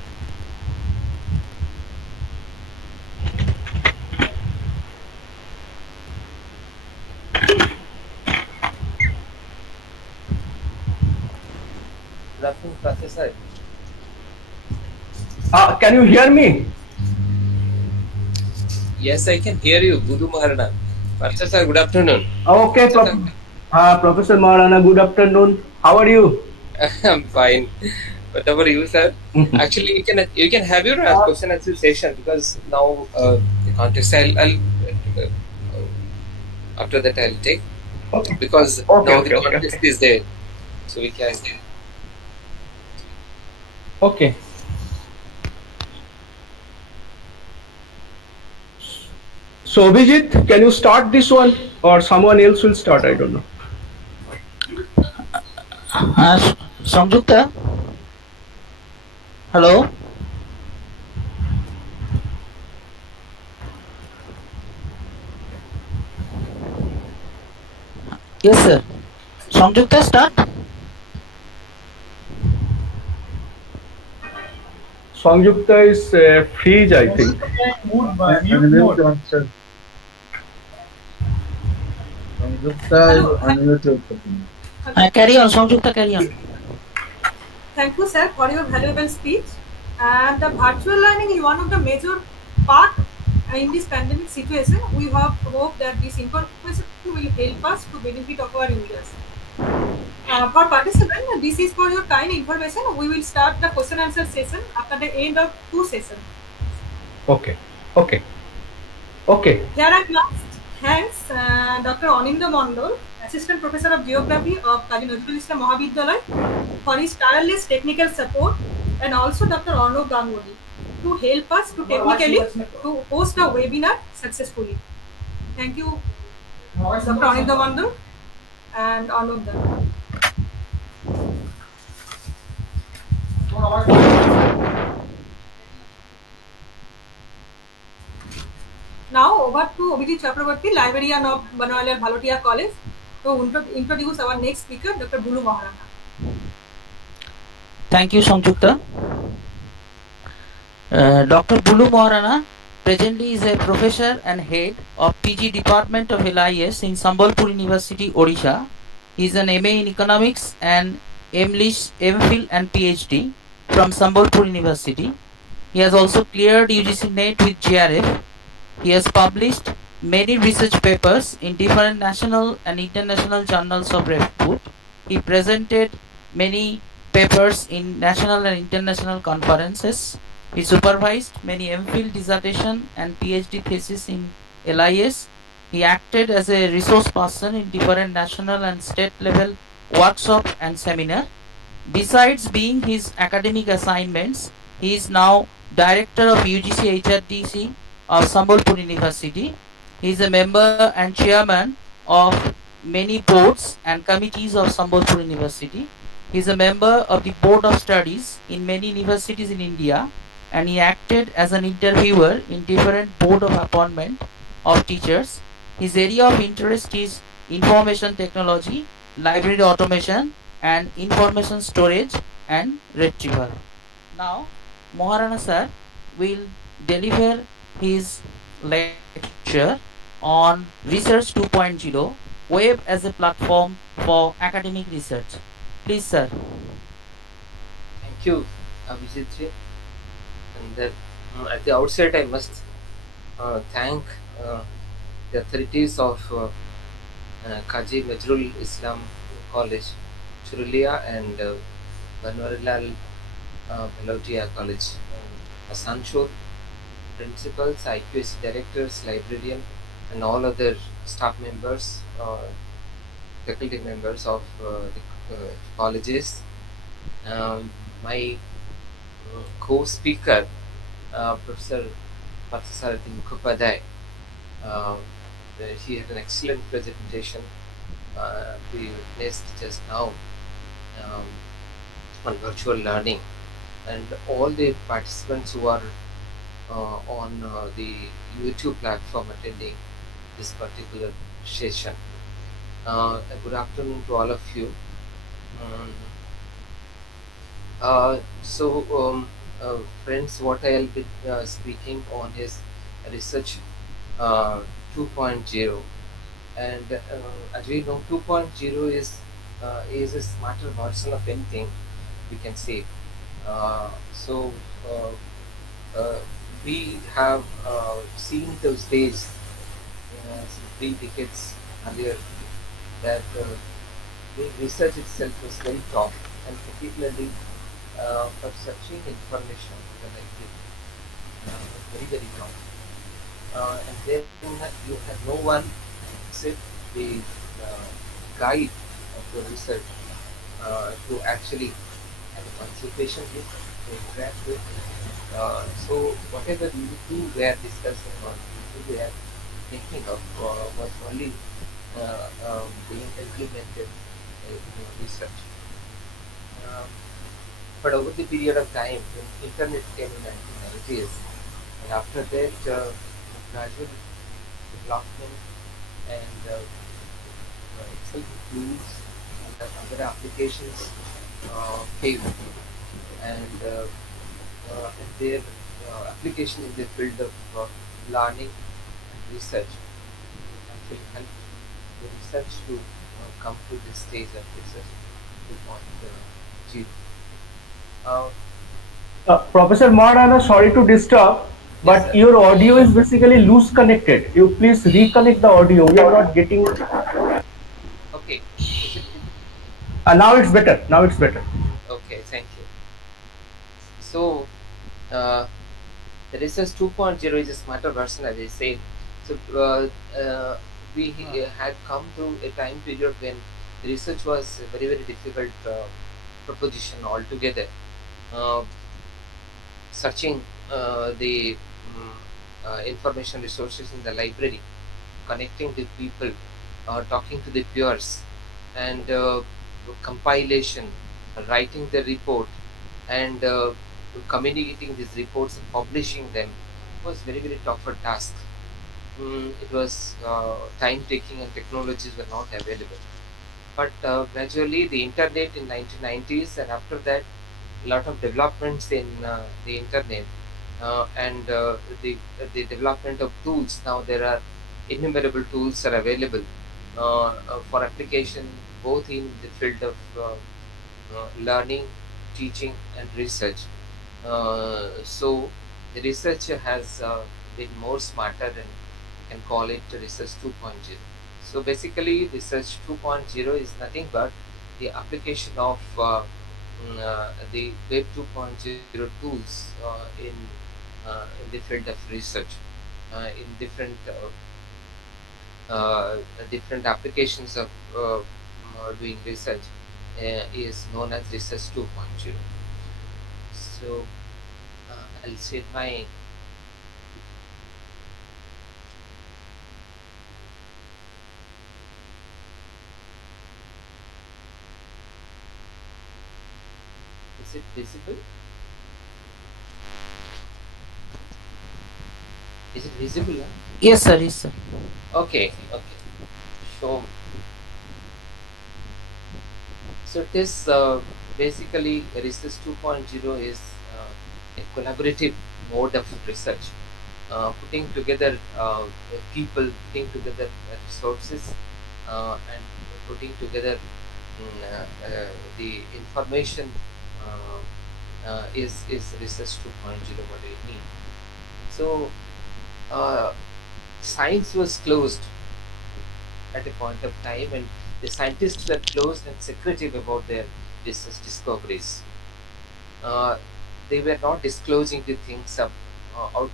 Good afternoon, Professor. Can you hear me? Yes, I can hear you. Guru Maharana. Professor, good afternoon. Okay, Professor Maharana, good afternoon. How are you? I'm fine. What about you, sir? Actually, you can have your question answer session because now the context I'll after that I'll take Okay. because Okay, now the okay, okay, context okay. is there, so we can. Okay. So Abhijit, can you start this one or someone else will start? I don't know. Samjukta, hello. Yes, sir. Samjukta, start. Sangyukta is freeze, I think. Hello. Carry on, Samjukta, carry on. Thank you, sir, for your valuable speech. And the virtual learning is one of the major part in this pandemic situation. We have hope that this information will help us to benefit of our users. For participants, this is for your kind information. We will start the question answer session after the end of 2 sessions. Okay. Okay. Okay. Here at last, thanks Dr. Anindya Mondol, Assistant Professor of Geography of Kazi Nazrul Mahavidyalaya, for his tireless technical support, and also Dr. Arnav Ganguly to help us to technically to host the webinar successfully. Thank you, Dr. Anindya Mondol and Arnav Ganguly. Now over to Abhijit Chakrabarty, librarian of Banwaliar Bhalotia College, to introduce our next speaker, Dr. Bulu Maharana. Thank you, Samjukta. Dr. Bulu Maharana presently is a professor and head of PG Department of LIS in Sambalpur University, Odisha. He is an MA in Economics and MPhil and PhD from Sambalpur University. He has also cleared UGC NET with JRF. He has published many research papers in different national and international journals of repute. He presented many papers in national and international conferences. He supervised many MPhil dissertation and PhD thesis in LIS. He acted as a resource person in different national and state level workshops and seminars. Besides being his academic assignments, he is now Director of UGC HRDC of Sambalpur University. He is a member and chairman of many boards and committees of Sambalpur University. He is a member of the Board of Studies in many universities in India, and he acted as an interviewer in different board of appointment of teachers. His area of interest is information technology, library automation, and information storage and retrieval. Now, Maharana sir will deliver his lecture on Research 2.0, Web as a platform for academic research. Please, sir. Thank you, Abhijit ji. And that, at the outset, I must thank the authorities of Kazi Nazrul Islam College, Churulia, and Banwarilaal Bhalotia College, Asansol, principals, IQAC directors, librarian, and all other staff members, faculty members of the colleges. My co-speaker, Professor Parthasarathi Mukhopadhyay, he had an excellent presentation. We witnessed just now on virtual learning, and all the participants who are on the YouTube platform attending this particular session. Good afternoon to all of you. Um, so, friends, what I'll be speaking on is research uh, 2.0, and as we know, 2.0 is a smarter version of anything we can say. So, uh, uh, we have seen those days some 3 decades earlier that the research itself was very tough, and particularly for searching information the library was very very tough. And then you had no one except the uh, guide of the research to actually have a consultation with, to interact with. So whatever you were discussing or you were thinking of was only being implemented in your research. Um, but over the period of time, when internet came in 1990s, and after that, gradual development and Excel tools and other applications came, and their application in the field of learning and research actually helped the research to come to this stage of research 2.0. Uh, Professor Maulana, sorry to disturb, yes, but sir. your audio is basically loose connected. You please reconnect the audio. We are not getting. Okay. Is it Now it's better. Now it's better. okay? Thank you. So, uh, the research 2.0 is a smarter version, as I said. So, we had come to a time period when research was a very, very difficult proposition altogether. Uh, Searching the information resources in the library, connecting with people, talking to the peers, and compilation, writing the report, and communicating these reports and publishing them was very very tougher task. It was time taking and technologies were not available. But gradually the internet in 1990s, and after that a lot of developments in the internet and the development of tools. Now there are innumerable tools are available for application both in the field of learning, teaching, and research. So the research has been more smarter, and you can call it research 2.0. So basically, research 2.0 is nothing but the application of the Web 2.0 tools in the field of research, in different applications of doing research is known as research 2.0. So I'll share my is it visible? Is it visible? Huh? Yes, sir. Yes, sir. Okay, okay. So, so it is basically research 2.0 is a collaborative mode of research, putting together people, putting together resources, and putting together the information is research 2.0 what I mean. So science was closed at a point of time, and the scientists were closed and secretive about their research discoveries. Uh, they were not disclosing the things out of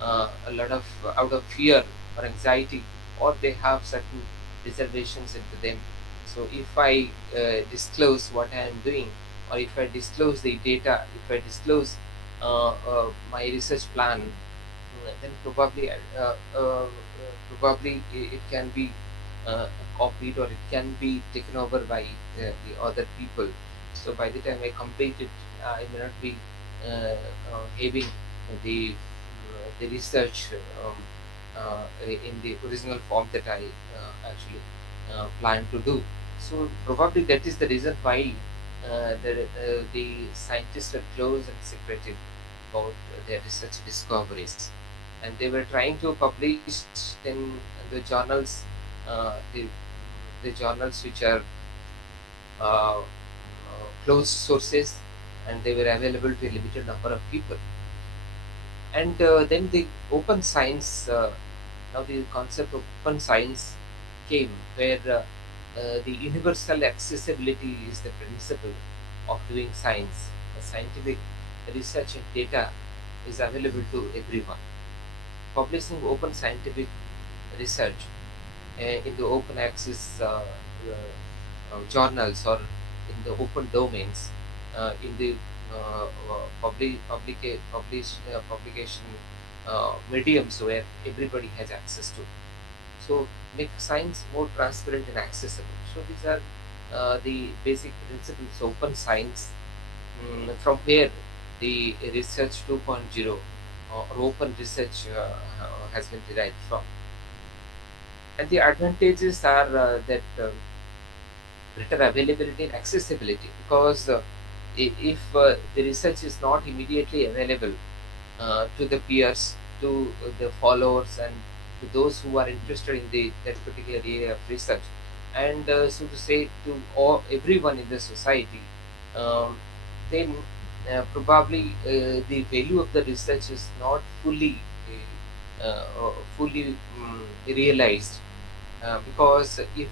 a lot of out of fear or anxiety, or they have certain reservations into them. So if I disclose what I am doing, or if I disclose the data, if I disclose my research plan, then probably it can be copied, or it can be taken over by the other people. So by the time I complete it, I may not be having the research in the original form that I actually plan to do. So probably that is the reason why the scientists were close and secretive about their research discoveries, and they were trying to publish in the journals, the journals which are closed sources, and they were available to a limited number of people. And then the open science, now the concept of open science came, where the universal accessibility is the principle of doing science. Scientific research and data is available to everyone. Publishing open scientific research in the open access journals or in the open domains, in the publication mediums where everybody has access to. So make science more transparent and accessible. So these are the basic principles of open science, from where the research 2.0 or open research has been derived from. And the advantages are that greater availability and accessibility, because if the research is not immediately available to the peers, to the followers, and to those who are interested in that particular area of research, and so to say to everyone in the society, um, then probably the value of the research is not fully realized, because if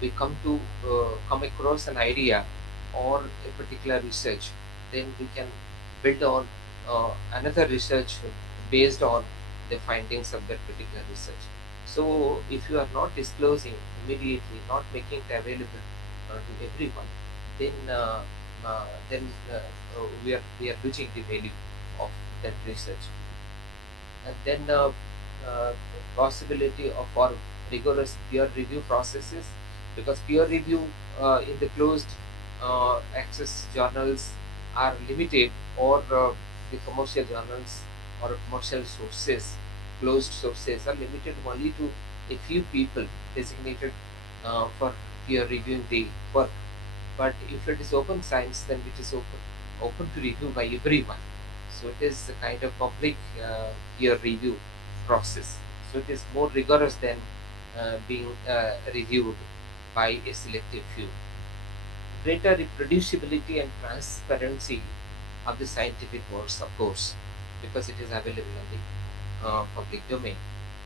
we come across an idea or a particular research, then we can build on another research based on the findings of that particular research. So if you are not disclosing immediately, not making it available to everyone, then we are losing the value of that research. And then possibility of for rigorous peer review processes, because peer review in the closed access journals are limited, or the commercial journals or commercial sources, closed sources, are limited only to a few people designated for peer reviewing the work. But if it is open science, then it is open to review by everyone. So it is a kind of public peer review process. So it is more rigorous than being reviewed by a selective few. Greater reproducibility and transparency of the scientific works, of course, because it is available in the public domain.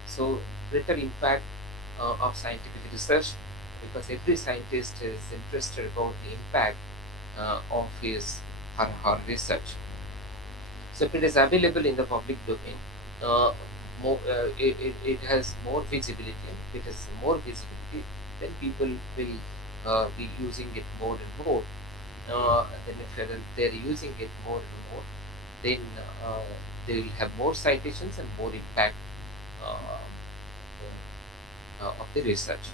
So greater impact of scientific research, because every scientist is interested about the impact of his or her research. So if it is available in the public domain, it has more visibility. And if it has more visibility, then people will be using it more and more. Then if they're using it more and more, then they will have more citations and more impact uh, of the research.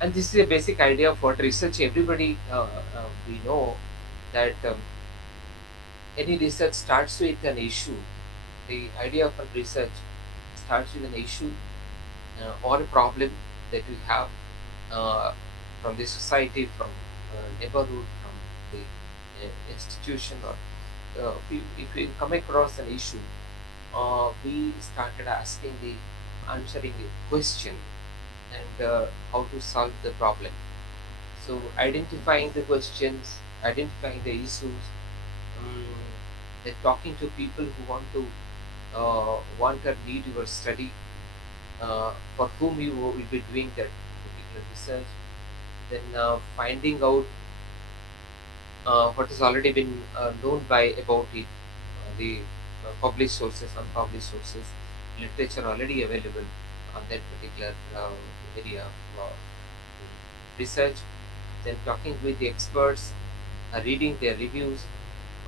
And this is a basic idea of what research. Everybody, we know that any research starts with an issue. The idea of a research starts with an issue or a problem that we have from the society, from neighborhood, from the institution, or if we come across an issue, we started answering a question, and how to solve the problem. So identifying the questions, identifying the issues, then talking to people who want or need your study, for whom you will be doing that particular research, then finding out what has already been known about it, the published sources, unpublished sources, literature already available on that particular area of research, then talking with the experts, reading their reviews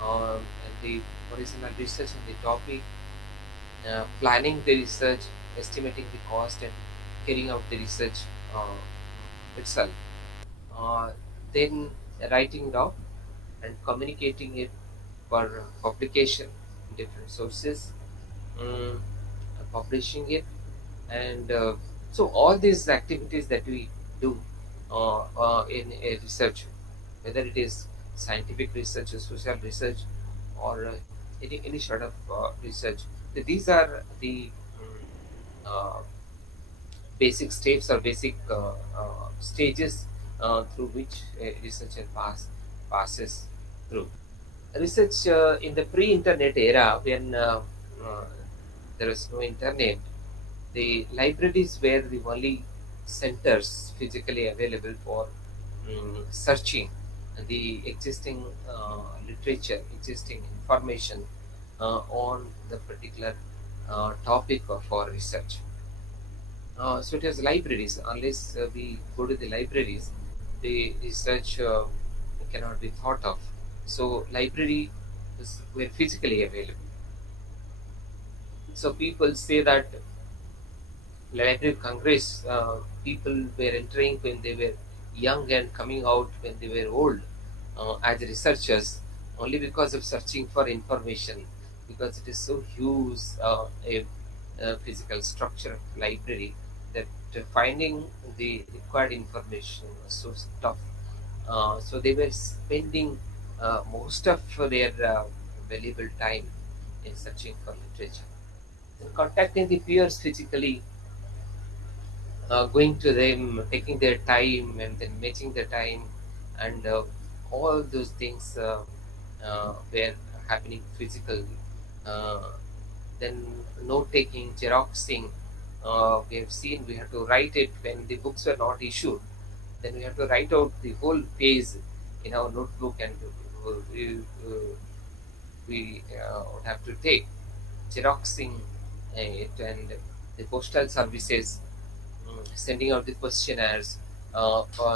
and the original research on the topic, planning the research, estimating the cost, and carrying out the research itself. Then writing it out and communicating it for publication in different sources, publishing it, and So all these activities that we do in a research, whether it is scientific research or social research or any sort of research, these are the uh, basic steps or basic stages through which a researcher passes through. Research in the pre-internet era, when uh, there was no internet, the libraries were the only centers physically available for searching the existing literature, existing information on the particular topic of our research. So it has libraries. Unless we go to the libraries, the research cannot be thought of. So library were physically available. So people say that Library of Congress people were entering when they were young and coming out when they were old as researchers only because of searching for information, because it is so huge a physical structure of library that finding the required information was so tough. So they were spending most of their valuable time in searching for literature. And contacting the peers physically, going to them, taking their time, and then matching the time, and all those things were happening physically. Uh, then note taking, xeroxing. We have seen we have to write it when the books were not issued. Then we have to write out the whole page in our notebook, and we would have to take xeroxing it, and the postal services sending out the questionnaires,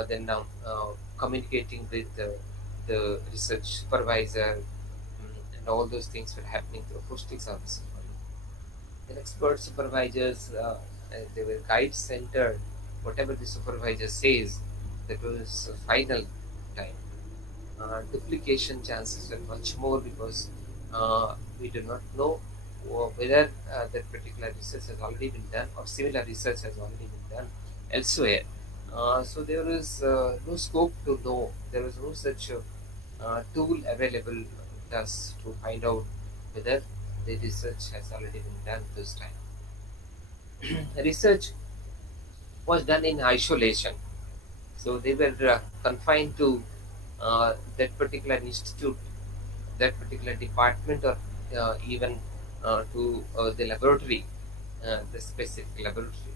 then communicating with the research supervisor, and all those things were happening through posting services. Then expert supervisors, they were guide centered. Whatever the supervisor says, that was final time. Duplication chances were much more because we do not know whether that particular research has already been done or similar research has already been done elsewhere. So there is no scope to know. There was no such tool available with us to find out whether the research has already been done this time. Research was done in isolation. So they were confined to that particular institute, that particular department, or even to the laboratory, the specific laboratory.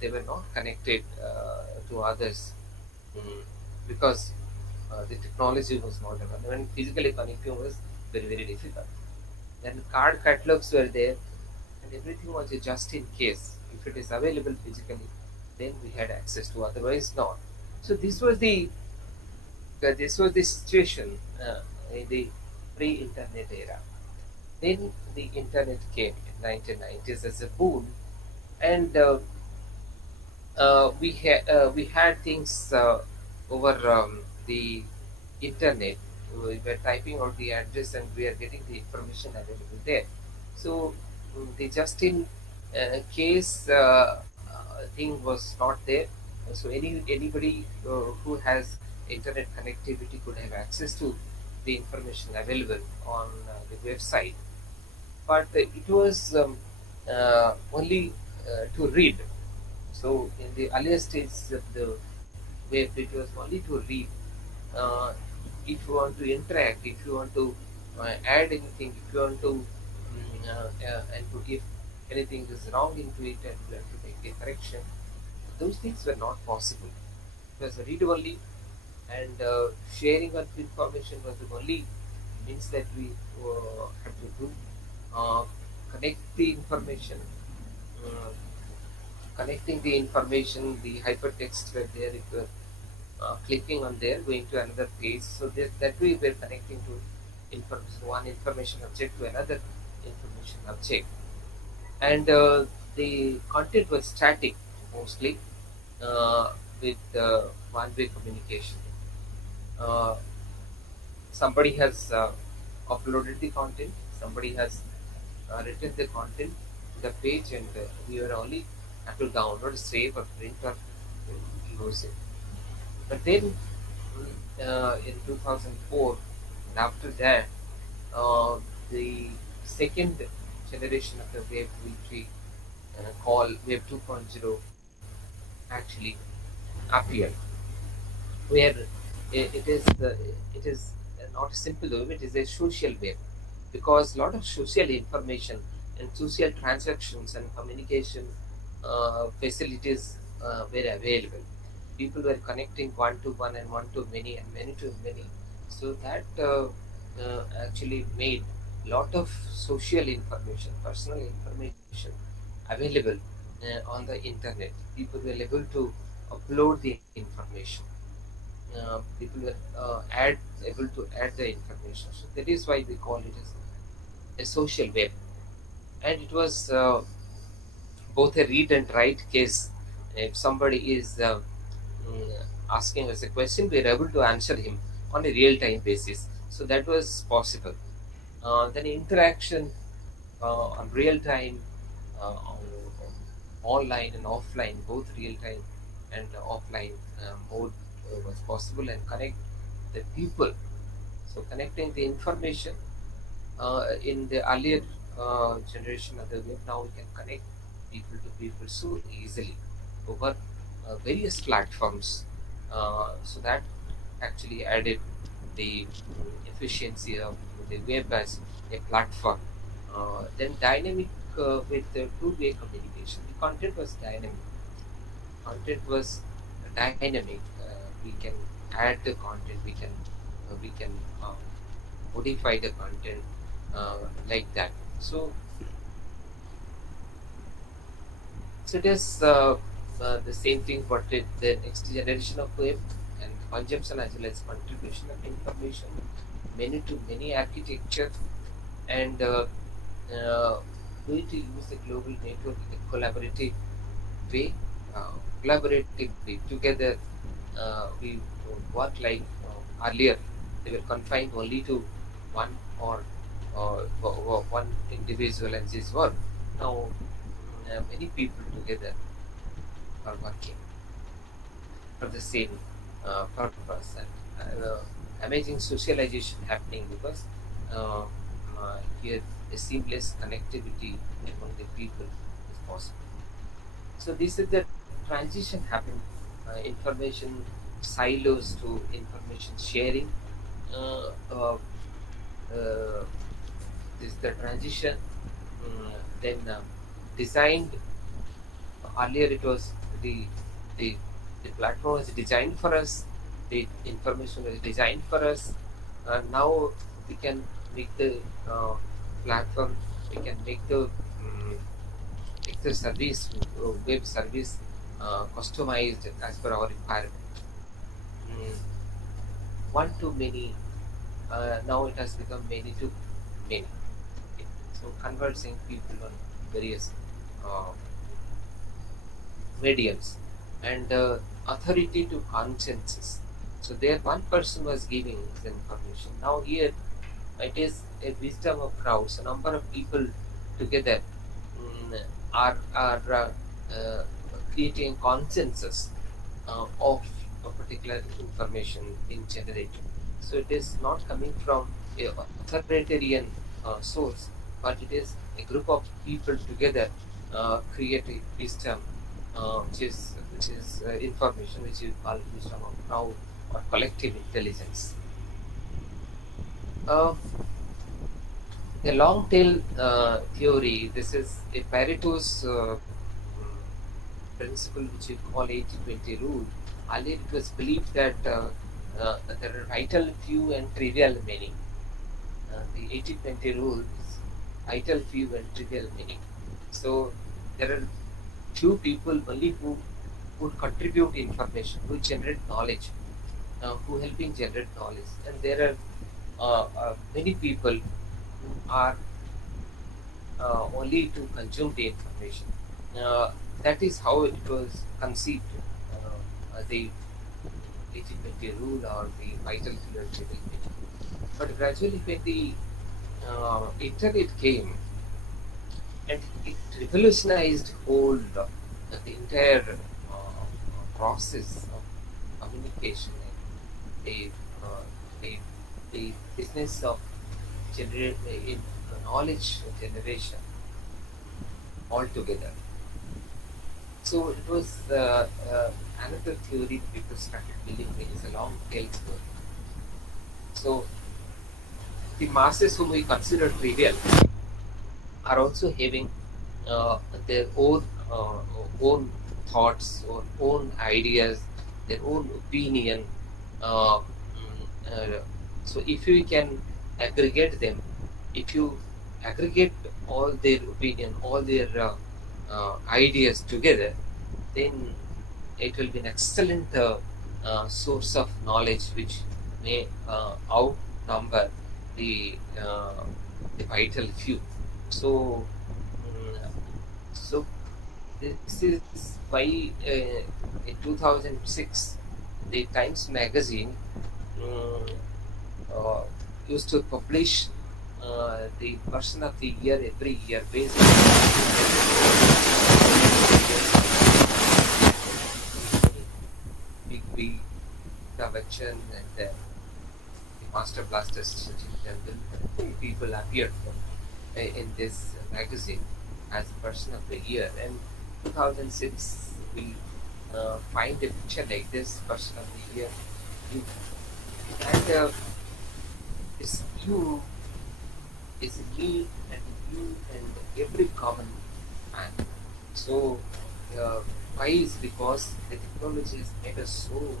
They were not connected to others because the technology was not available. And physically connecting was very, very difficult. Then card catalogs were there, and everything was just in case. If it is available physically, then we had access to. Otherwise, not. So this was the situation in the pre-internet era. Then the internet came in 1990s as a boon, and we had things over the internet. We were typing out the address and we are getting the information available there. So the just in case thing was not there. So anybody who has internet connectivity could have access to the information available on the website, but it was only to read. So in the earlier stages of the web, it was only to read. Uh, if you want to interact, if you want to add anything, if you want to and to if anything is wrong into it and you have to make a correction, those things were not possible. It was read only, and sharing of information was the only means that we have to do. Uh, connect the information. Uh, Connecting the information, the hypertext were there. If you're clicking on there, going to another page, so that way we're connecting to information, one information object to another information object, and the content was static mostly, with one-way communication. Uh, Somebody has uploaded the content, somebody has written the content to the page, and we were only have to download, save, or print, or use it. But then in 2004, and after that, the second generation of the web, which we call Web 2.0, actually appeared, where it is not a simple web; it is a social web, because a lot of social information and social transactions and communication facilities were available. People were connecting one to one and one to many and many to many. So that actually made lot of social information, personal information available on the internet. People were able to upload the information. People were able to add the information. So that is why we call it as a social web. And it was both a read and write case. If somebody is asking us a question, we are able to answer him on a real-time basis. So that was possible. Then interaction on real-time, online and offline, both real-time and offline mode was possible, and connect the people. So connecting the information in the earlier generation of the web, now we can connect people to people so easily over various platforms. So that actually added the efficiency of the web as a platform. Then dynamic with the two-way communication. The content was dynamic. Content was dynamic. We can add the content. We can modify the content like that. So it is the same thing, but with the next generation of web, and consumption as well as contribution of information, many to many architecture, and way to use the global network in a collaborative way, collaboratively together. We work like earlier. They were confined only to one or one individual and his work. Now many people together are working for the same purpose, and amazing socialization happening, because here a seamless connectivity among the people is possible. So this is the transition happened, information silos to information sharing. Uh, uh, this is the transition. Then designed earlier, it was the the the platform was designed for us, the information was designed for us. Now we can make the platform, we can make the service, web service, customized as per our requirement. Mm, One to many, now it has become many to many. Okay. So conversing people on various uh, mediums, and authority to consensus. So there one person was giving the information. Now here it is a wisdom of crowds. A number of people together are creating consensus of a particular information being generated. So it is not coming from a authoritarian source, but it is a group of people together create a wisdom, which is information which is called wisdom of crowd or collective intelligence. Uh, a long tail theory. This is a Pareto's principle, which we call 80-20 rule. Earlier it was believed that there are vital few and trivial many. The 80-20 rule is vital few and trivial many. So there are few people only who would contribute information, who generate knowledge, who helping generate knowledge, and there are many people who are only to consume the information. That is how it was conceived, the 80-20 rule or the vital few and trivial many. But gradually, when the internet came, and it revolutionized whole the entire process of communication and the business of in knowledge generation altogether. So it was another theory people started believing is a long tail story. So the masses whom we consider trivial are also having their own thoughts or own ideas, their own opinion. So if you can aggregate them, if you aggregate all their opinion, all their ideas together, then it will be an excellent source of knowledge which may outnumber the vital few. So, so this is why in 2006 the Times magazine used to publish the person of the year every year based on Big Bachchan and the Master Blasters Sachin Tendulkar. People appeared in this magazine as person of the year, and 2006 we find a picture like this, person of the year, and it's you, it's me and you and every common man. So why is because the technology has made us so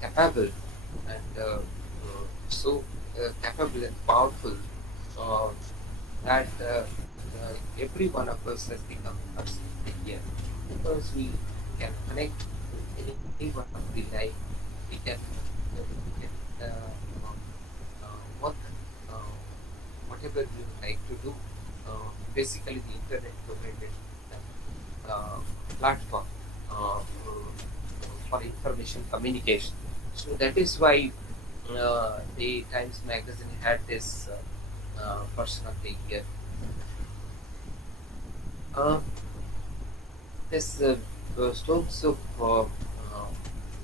capable and so capable and powerful that every one of us has become a person here, because we can connect to any one of the life. We can work whatever we would like to do. Basically, the internet provided platform for information communication. So that is why the Times magazine had this person of the year. This stories of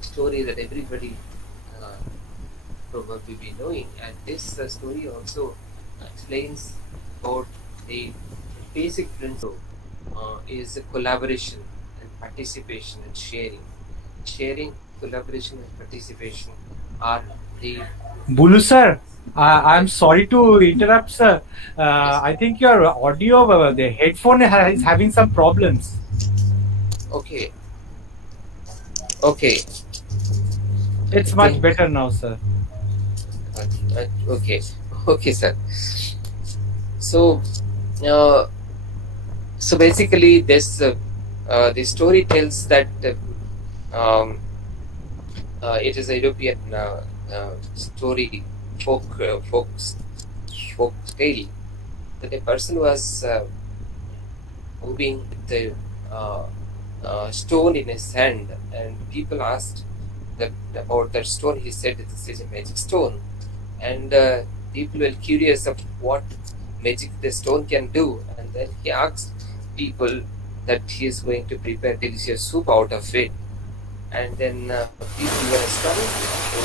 story that everybody probably be knowing, and this story also explains about the basic principle is collaboration and participation and sharing. Sharing, collaboration, and participation are the Bulu sir, I'm sorry to interrupt, sir. I think your audio, the headphone is having some problems. okay. It's much better now, sir. Okay, sir. So, so basically, this the story tells that it is a European story, folk tale, that a person was moving with a stone in his hand, and people asked that about that stone. He said this is a magic stone, and people were curious of what magic the stone can do, and then he asked people that he is going to prepare delicious soup out of it, and then people were astonished to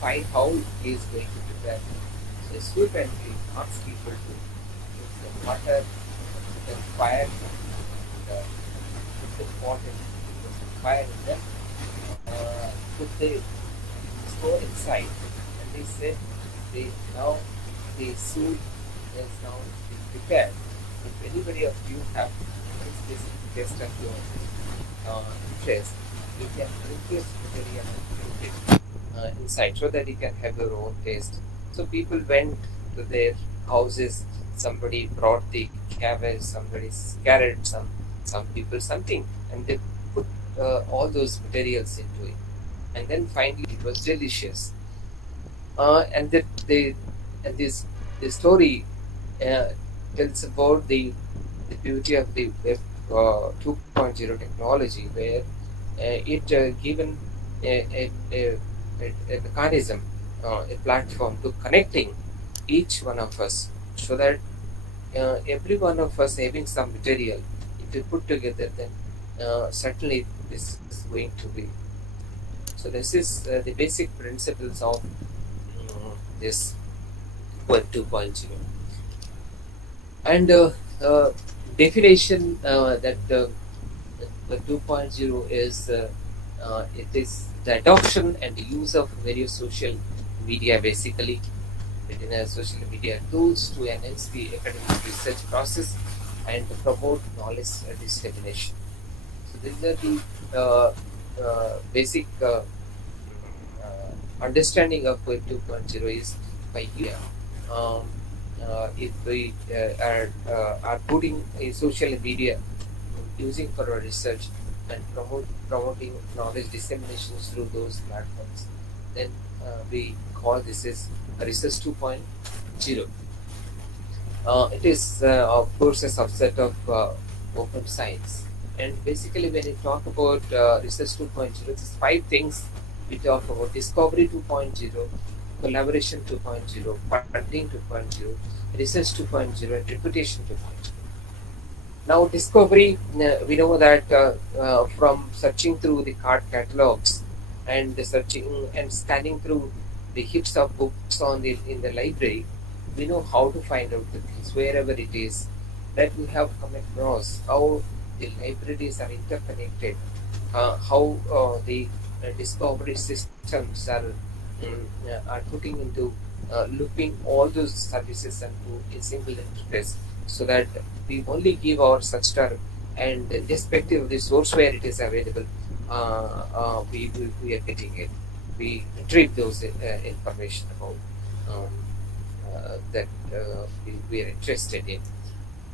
find how he is going to prepare the soup, and he asked people to put some water, put the fire, put the pot and put some fire, and then put the stone inside, and they said now the soup is now being prepared. If anybody of you have this test of your interest, you can request material and put it inside so that you can have your own taste. So people went to their houses. Somebody brought the cabbage, somebody's carrot, some people something, and they put all those materials into it, and then finally it was delicious. And this story tells about the beauty of the Web 2.0 technology, where it given a mechanism, a platform to connecting each one of us, so that every one of us having some material, if you put together, then certainly this is going to be. So this is the basic principles of this Web 2.0. And definition that Web 2.0 is it is the adoption and use of various social media, basically within social media tools to enhance the academic research process and to promote knowledge dissemination. So these are the basic understanding of Web 2.0 is by here. If we are putting a social media using for our research and promoting knowledge disseminations through those platforms, then we call this as Research 2.0. It is of course a subset of open science, and basically when we talk about Research 2.0, it's 5 things we talk about: Discovery 2.0, Collaboration 2.0, Funding 2.0, Research 2.0, and Reputation 2.0. Now, discovery, we know that from searching through the card catalogs and searching and scanning through the heaps of books in the library, we know how to find out the things wherever it is that we have come across, how the libraries are interconnected, how the discovery systems are putting into looping all those services into a single interface, so that we only give our search term, and irrespective of the source where it is available, we are getting it. We retrieve those information about that we are interested in.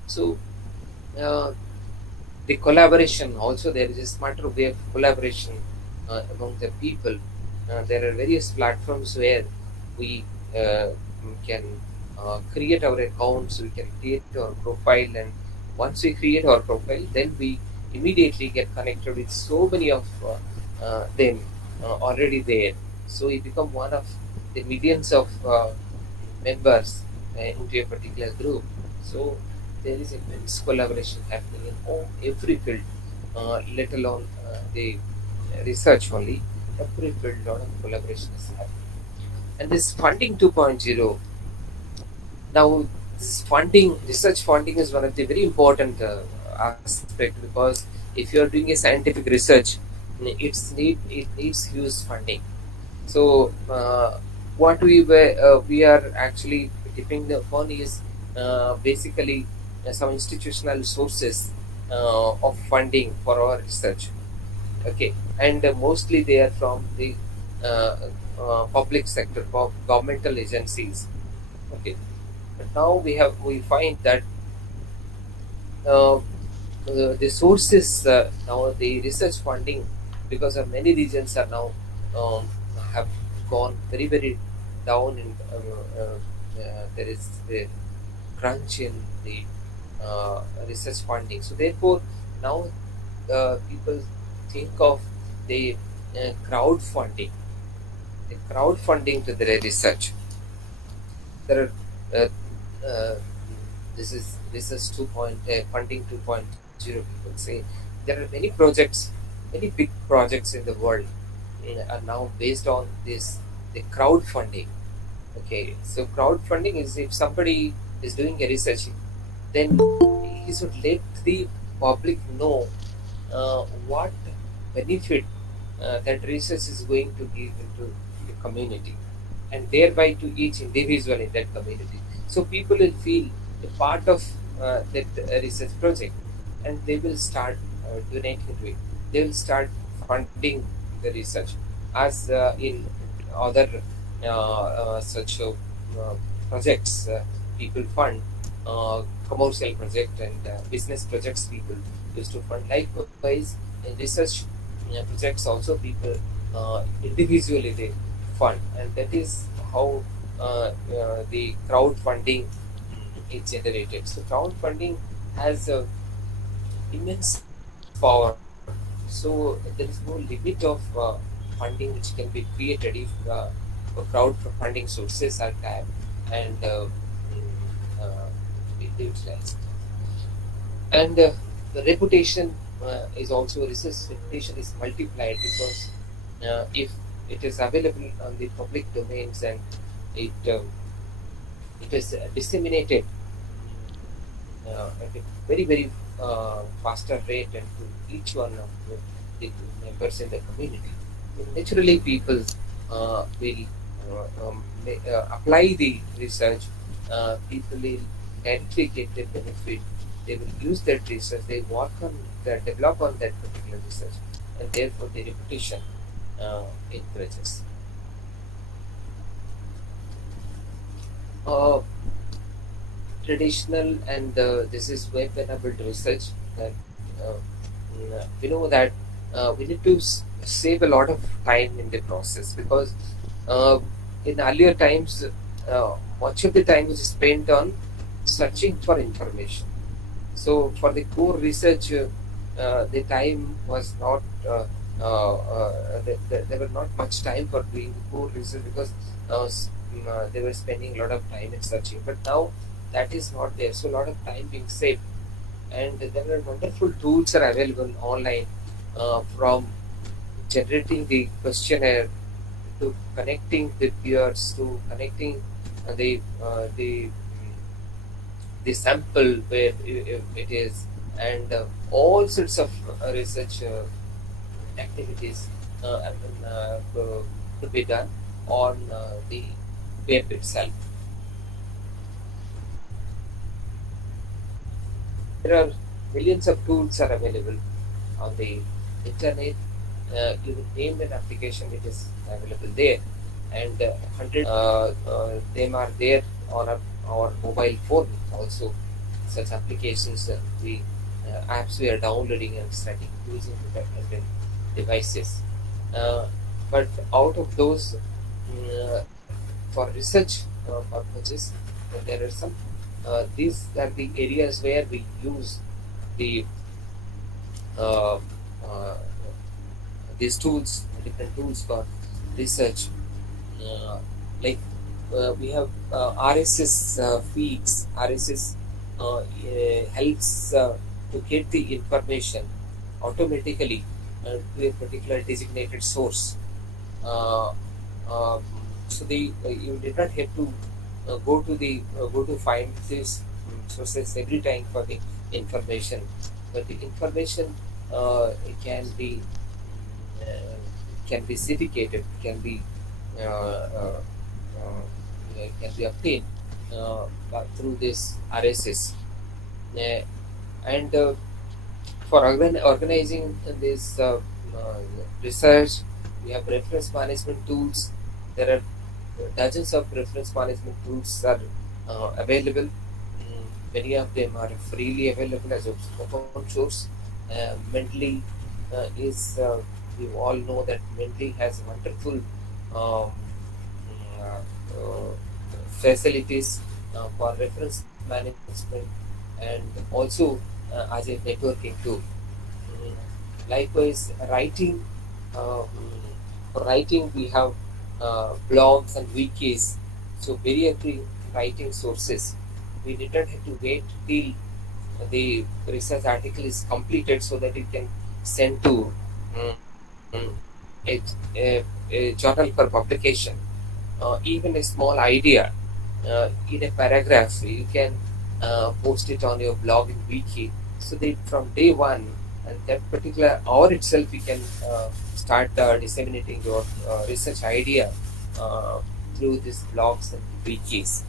So the collaboration also, there is a smarter way of collaboration among the people. There are various platforms where we can create our accounts, we can create our profile, and once we create our profile, then we immediately get connected with so many of them already there. So we become one of the millions of members into a particular group. So there is immense collaboration happening in every field, let alone the research only. Every field, a lot of collaboration is happening. And this funding 2.0, now this funding, research funding is one of the very important aspect, because if you are doing a scientific research, it needs huge funding. So what we are actually depending upon is basically some institutional sources of funding for our research. Okay, and mostly they are from the public sector, governmental agencies. Okay, but now we find that the sources, now the research funding, because of many regions are now have gone very down in there is a crunch in the research funding. So therefore now people think of the crowdfunding to their research. There are this is research funding 2.0. People say there are many projects, many big projects in the world are now based on the crowdfunding. Okay, so crowdfunding is, if somebody is doing a research, then he should let the public know what benefit that research is going to give into the community, and thereby to each individual in that community. So people will feel a part of that research project, and they will start donating to it. They will start funding the research, as in other such projects people fund, commercial project and business projects people used to fund. Likewise, in research projects also people individually they fund, and that is how the crowdfunding is generated. So crowdfunding has immense power. So there is no limit of funding which can be created if crowdfunding sources are tapped, and utilized. And the reputation is also, research reputation is multiplied, because if it is available on the public domains and it is disseminated at a very faster rate and to each one of the members in the community, naturally people will apply the research. People will directly get the benefit. They will use that research. They work on that, develop on that particular research, and therefore the reputation encourages. Traditional and this is web-enabled research that we know that we need to save a lot of time in the process, because in earlier times much of the time was spent on searching for information. So for the core research the time was not there were not much time for doing the core research, because they were spending a lot of time in searching. But now that is not there, so a lot of time being saved, and there are wonderful tools are available online, from generating the questionnaire to connecting the peers, to connecting the sample where it is, and all sorts of research activities to be done on the web itself. There are millions of tools are available on the internet. You will name an application, it is available there, and 100 them are there on our mobile phone also. Such applications, the apps we are downloading and starting using the different devices. But out of those, for research purposes, there are some. These are the areas where we use the uh, uh, these tools, different tools for research. Like we have RSS feeds. RSS helps to get the information automatically to a particular designated source. Uh, so you did not have to go to find these sources every time for the information, but the information can be syndicated, uh, uh, can be obtained through this RSS. And for organizing this research, we have reference management tools. There are dozens of reference management tools are available. Many of them are freely available as open source. Mendeley we all know that Mendeley has wonderful um, facilities for reference management, and also as a networking tool. Likewise, writing. For writing, we have blogs and wikis, so various writing sources. We did not have to wait till the research article is completed so that it can send to um, a journal for publication. Even a small idea in a paragraph, you can post it on your blog in wiki, so that from day one, and that particular hour itself, you can start disseminating your research idea through these blogs and wikis.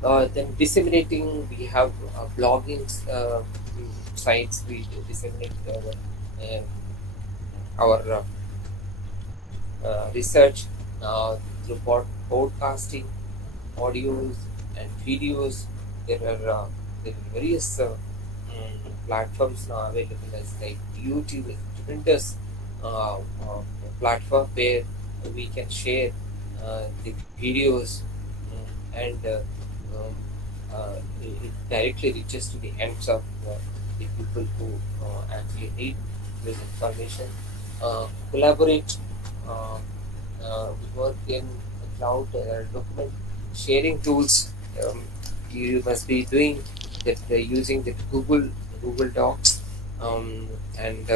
Then disseminating, we have blogging sites. We disseminate our research through podcasting, audios, and videos. There are various platforms now available, as like YouTube is a tremendous platform where we can share the videos, and it directly reaches to the hands of the people who actually need this information. Collaborate. We work in cloud document sharing tools you must be doing that using the Google Docs, and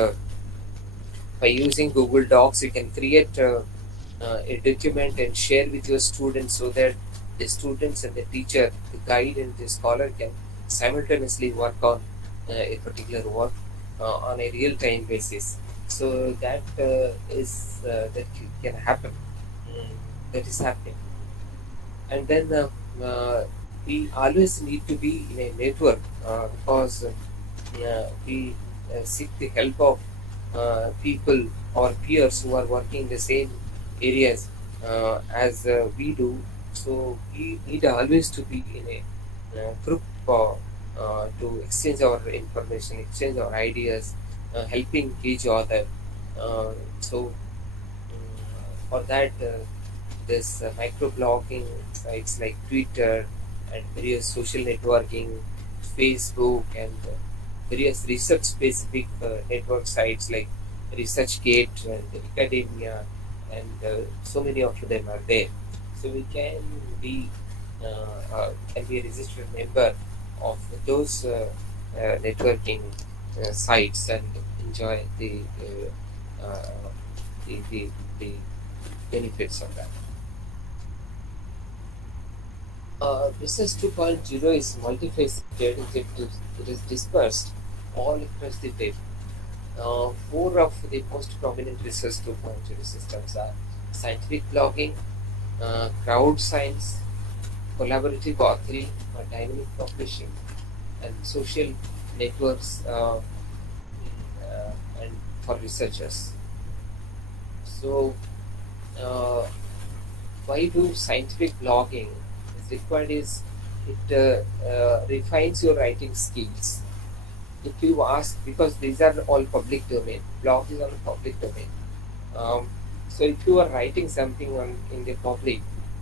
by using Google Docs you can create a document and share with your students, so that the students and the teacher, the guide and the scholar can simultaneously work on a particular work on a real-time basis. So that can happen. That is happening. And then we always need to be in a network, because we seek the help of people or peers who are working in the same areas as we do. So we need always to be in a group to exchange our information, exchange our ideas, helping each other. So for that, this microblogging sites like Twitter and various social networking, Facebook, and various research-specific network sites like ResearchGate and Academia, and so many of them are there. So we can be a registered member of those networking sites and enjoy uh, the benefits of that. Research 2.0 is multifaceted. It is dispersed all across the web. Four of the most prominent Research 2.0 systems are scientific blogging, crowd science, collaborative authoring, dynamic publishing, and social networks and for researchers. So, uh, why do scientific blogging is required is it refines your writing skills. If you ask, because these are all public domain, blog is all public domain. So if you are writing something in the public,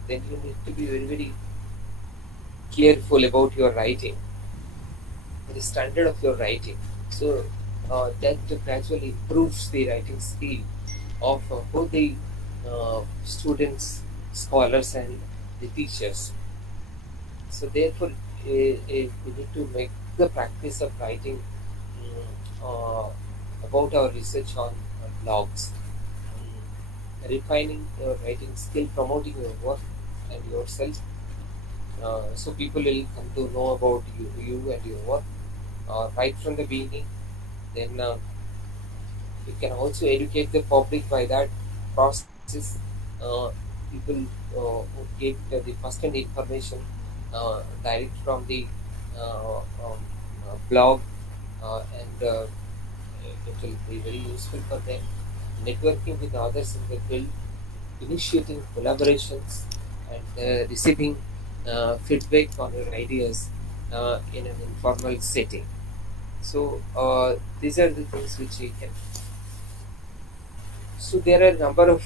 then you need to be very, very careful about your writing, the standard of your writing. So that gradually improves the writing skill of both the students, scholars, and the teachers. So therefore, we need to make the practice of writing about our research on blogs, refining your writing skill, promoting your work and yourself, so people will come to know about you and your work right from the beginning. Then you can also educate the public by that process. People who get the first-hand information direct from the blog, and it will be very useful for them. Networking with others in the field, initiating collaborations, and receiving feedback on your ideas in an informal setting. So these are the things which we can. So there are a number of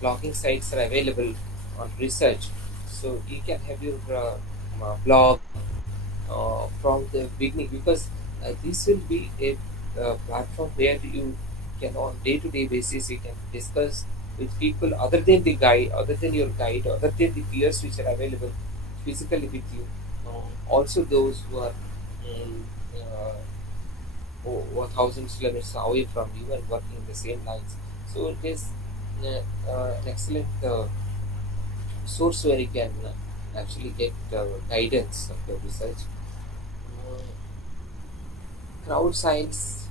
blogging sites are available on research. So you can have your blog from the beginning, because this will be a platform where you can on day-to-day basis you can discuss with people other than the guide, other than your guide, other than the peers which are available physically with you. Also those who are thousands of kilometers away from you and working in the same lines. So it is an excellent source where you can actually get guidance of your research. Crowd science,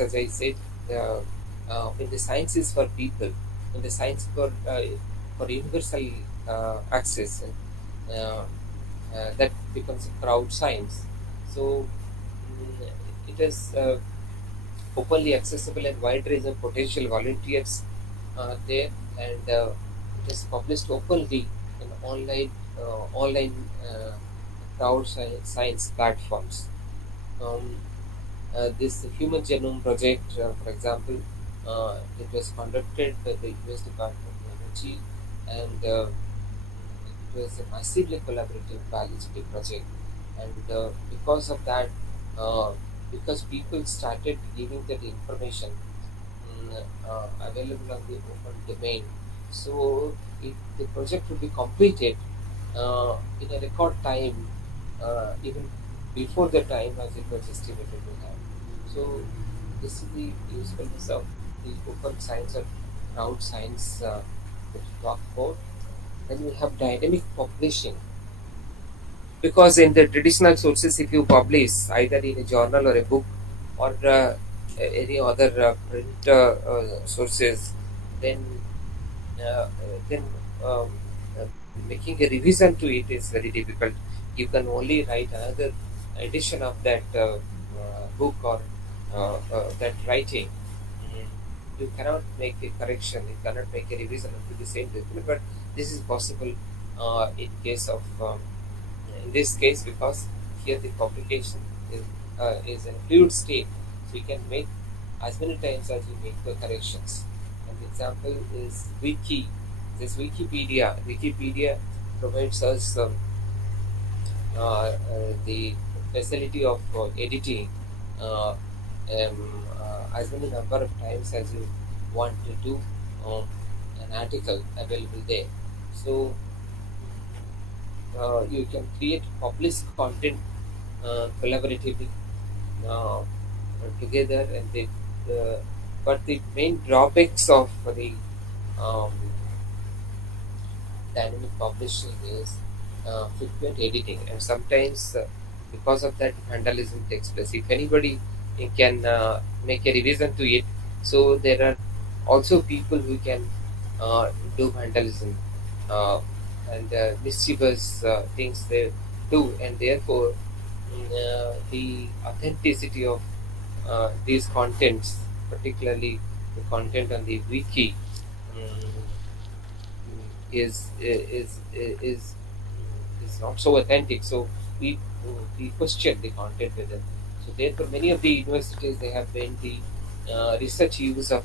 as I said, when the science is for people, when the science for universal access, that becomes a crowd science. So it is openly accessible and wide range of potential volunteers there, and it is published openly in online crowd science platforms. This Human Genome Project, for example, it was conducted by the US Department of Energy, and it was a massively collaborative biological project. And because of that, because people started giving that information available on the open domain. So the project will be completed in a record time, even before the time as it was estimated to have. So this is the usefulness of the open science or crowd science that we talk about. Then we have dynamic publishing, because in the traditional sources, if you publish either in a journal or a book or any other print sources, then uh, then um, uh, making a revision to it is very difficult. You can only write another edition of that book or that writing. Mm. You cannot make a correction, you cannot make a revision to the same document, but this is possible in this case, because here the publication is in fluid state, so you can make as many times as you make the corrections. An example is wiki. This Wikipedia provides us the facility of editing as many number of times as you want to do an article available there. So you can create publish content collaboratively uh, together, and but the main drawbacks of the um, dynamic publishing is frequent editing, and sometimes because of that vandalism takes place. If anybody can make a revision to it, so there are also people who can do vandalism uh, and mischievous things they do, and therefore the authenticity of these contents, particularly the content on the wiki, um, is not so authentic. So we question the content with them. So therefore, many of the universities, they have been the research use of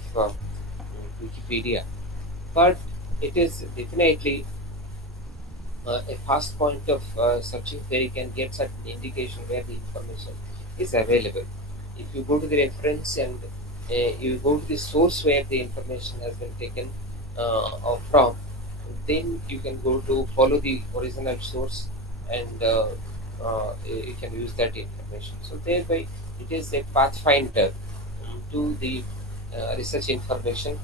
Wikipedia, but it is definitely a fast point of searching where you can get certain indication where the information is available. If you go to the reference and you go to the source where the information has been taken from, then you can go to follow the original source, and you can use that information. So thereby, it is a pathfinder to the research information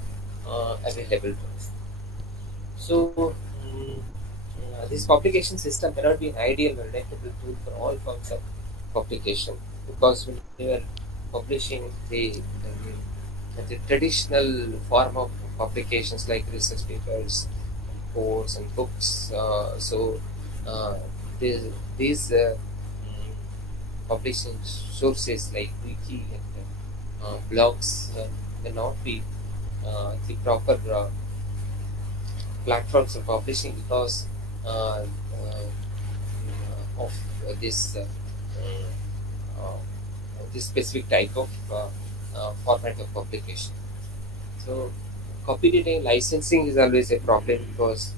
available to us. So this publication system may not be an ideal or adaptable tool for all forms of publication, because when we were publishing the traditional form of publications like research papers, reports, and books, so uh, these publishing sources like wiki and blogs may not be the proper platforms for publishing, because of this this specific type of format of publication. So copyright and licensing is always a problem, because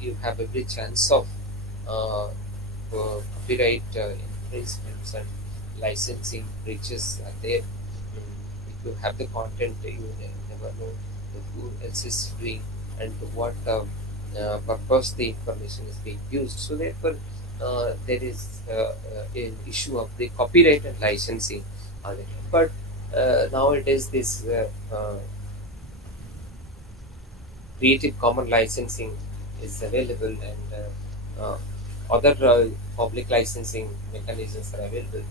you have every chance of copyright infringements and licensing breaches are there. If you have the content, you never know who else is doing and to what purpose the information is being used. So therefore, there is an issue of the copyright and licensing on it. But nowadays, this Creative Commons licensing is available, and other public licensing mechanisms are available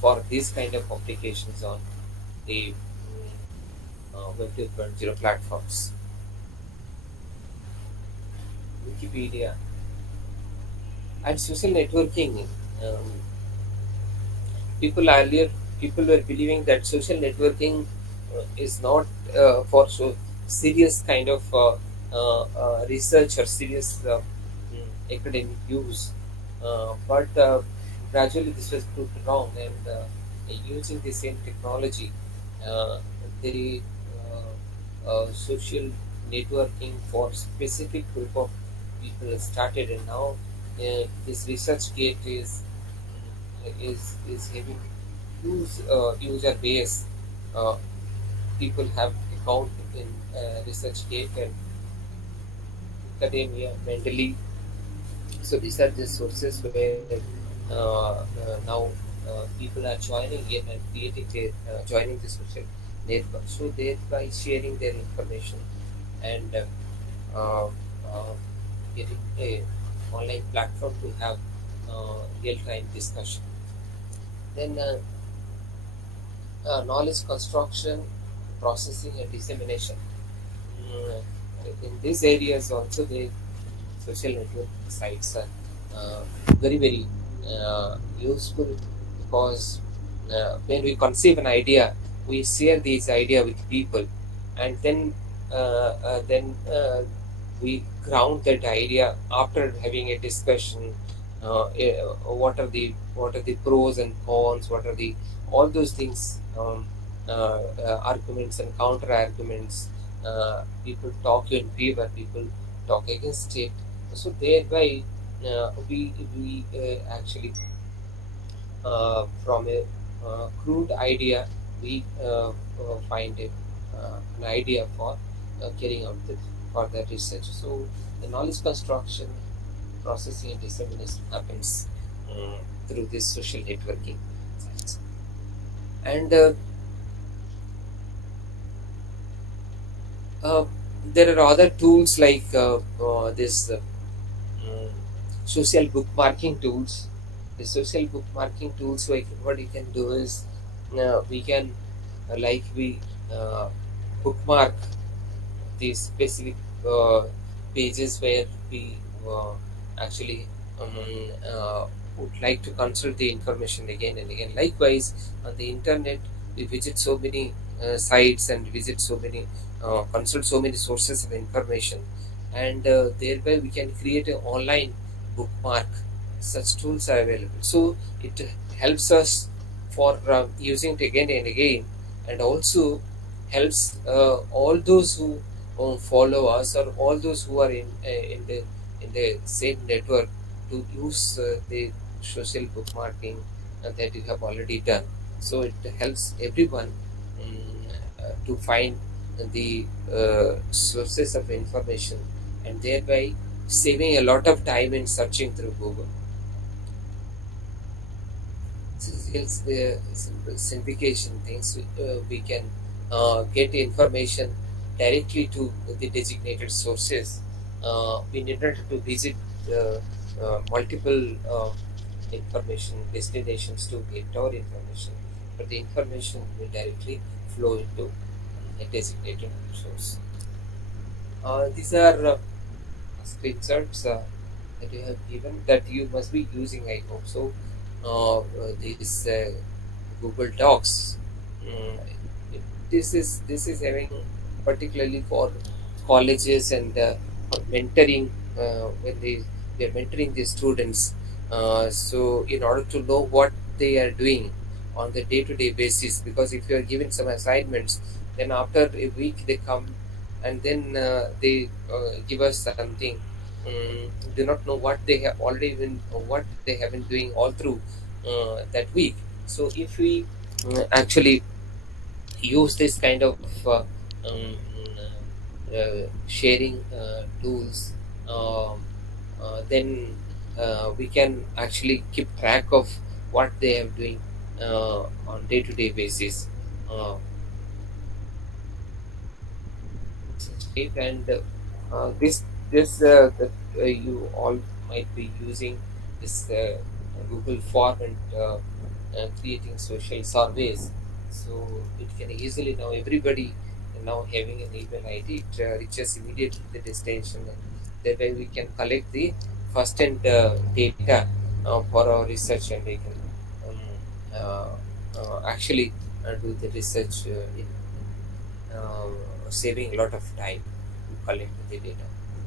for these kind of applications on the Web 2.0 platforms. Wikipedia and social networking. Um, people were believing that social networking is not for so serious kind of research or serious academic use, but gradually this was proved wrong, and using the same technology, the social networking for specific group of people started, and now this research gate is having huge user base people have account in ResearchGate and academia, mentally. So these are the sources where now people are joining in and creating joining the social network. So thereby sharing their information and uh, uh, getting a online platform to have real-time discussion. Then knowledge construction, processing, and dissemination. Mm, in these areas also, the social network sites are very very useful, because when we conceive an idea, we share this idea with people, and then we ground that idea after having a discussion. What are the pros and cons? What are the all those things? Arguments and counter arguments. People talk in favor. People talk against it. So thereby, we actually from a crude idea, we find an idea for carrying out for that research. So the knowledge construction, processing, and dissemination happens through this social networking sites. And uh, there are other tools like this mm, social bookmarking tools. The social bookmarking tools, like what you can do is we can we uh, bookmark the specific pages where we actually would like to consult the information again and again. Likewise, on the internet, we visit so many sites and visit so many, consult so many sources of information, and thereby we can create an online bookmark. Such tools are available, so it helps us for using it again and again, and also helps all those who follow us, or all those who are in the same network, to use the social bookmarking that you have already done. So it helps everyone to find the sources of information, and thereby saving a lot of time in searching through Google. Simplification things, we can get information directly to the designated sources. We need not to visit multiple information destinations to get our information, but the information will directly flow into a designated source. These are screenshots that you have given, that you must be using, I hope so. This Google Docs. Mm, this is having particularly for colleges and for mentoring, when they are mentoring the students. So in order to know what they are doing on the day-to-day basis, because if you are given some assignments, then after a week they come and then they give us something. Do not know what they have already been, or what they have been doing all through that week. So if we actually use this kind of sharing tools, um, then we can actually keep track of what they are doing on day-to-day basis. Uh, and this that you all might be using this Google form, and creating social surveys. So it can easily, now everybody now having an email ID, it reaches immediately the destination, and that way we can collect the first hand data for our research, and we can um, actually do the research in saving a lot of time to collect the data.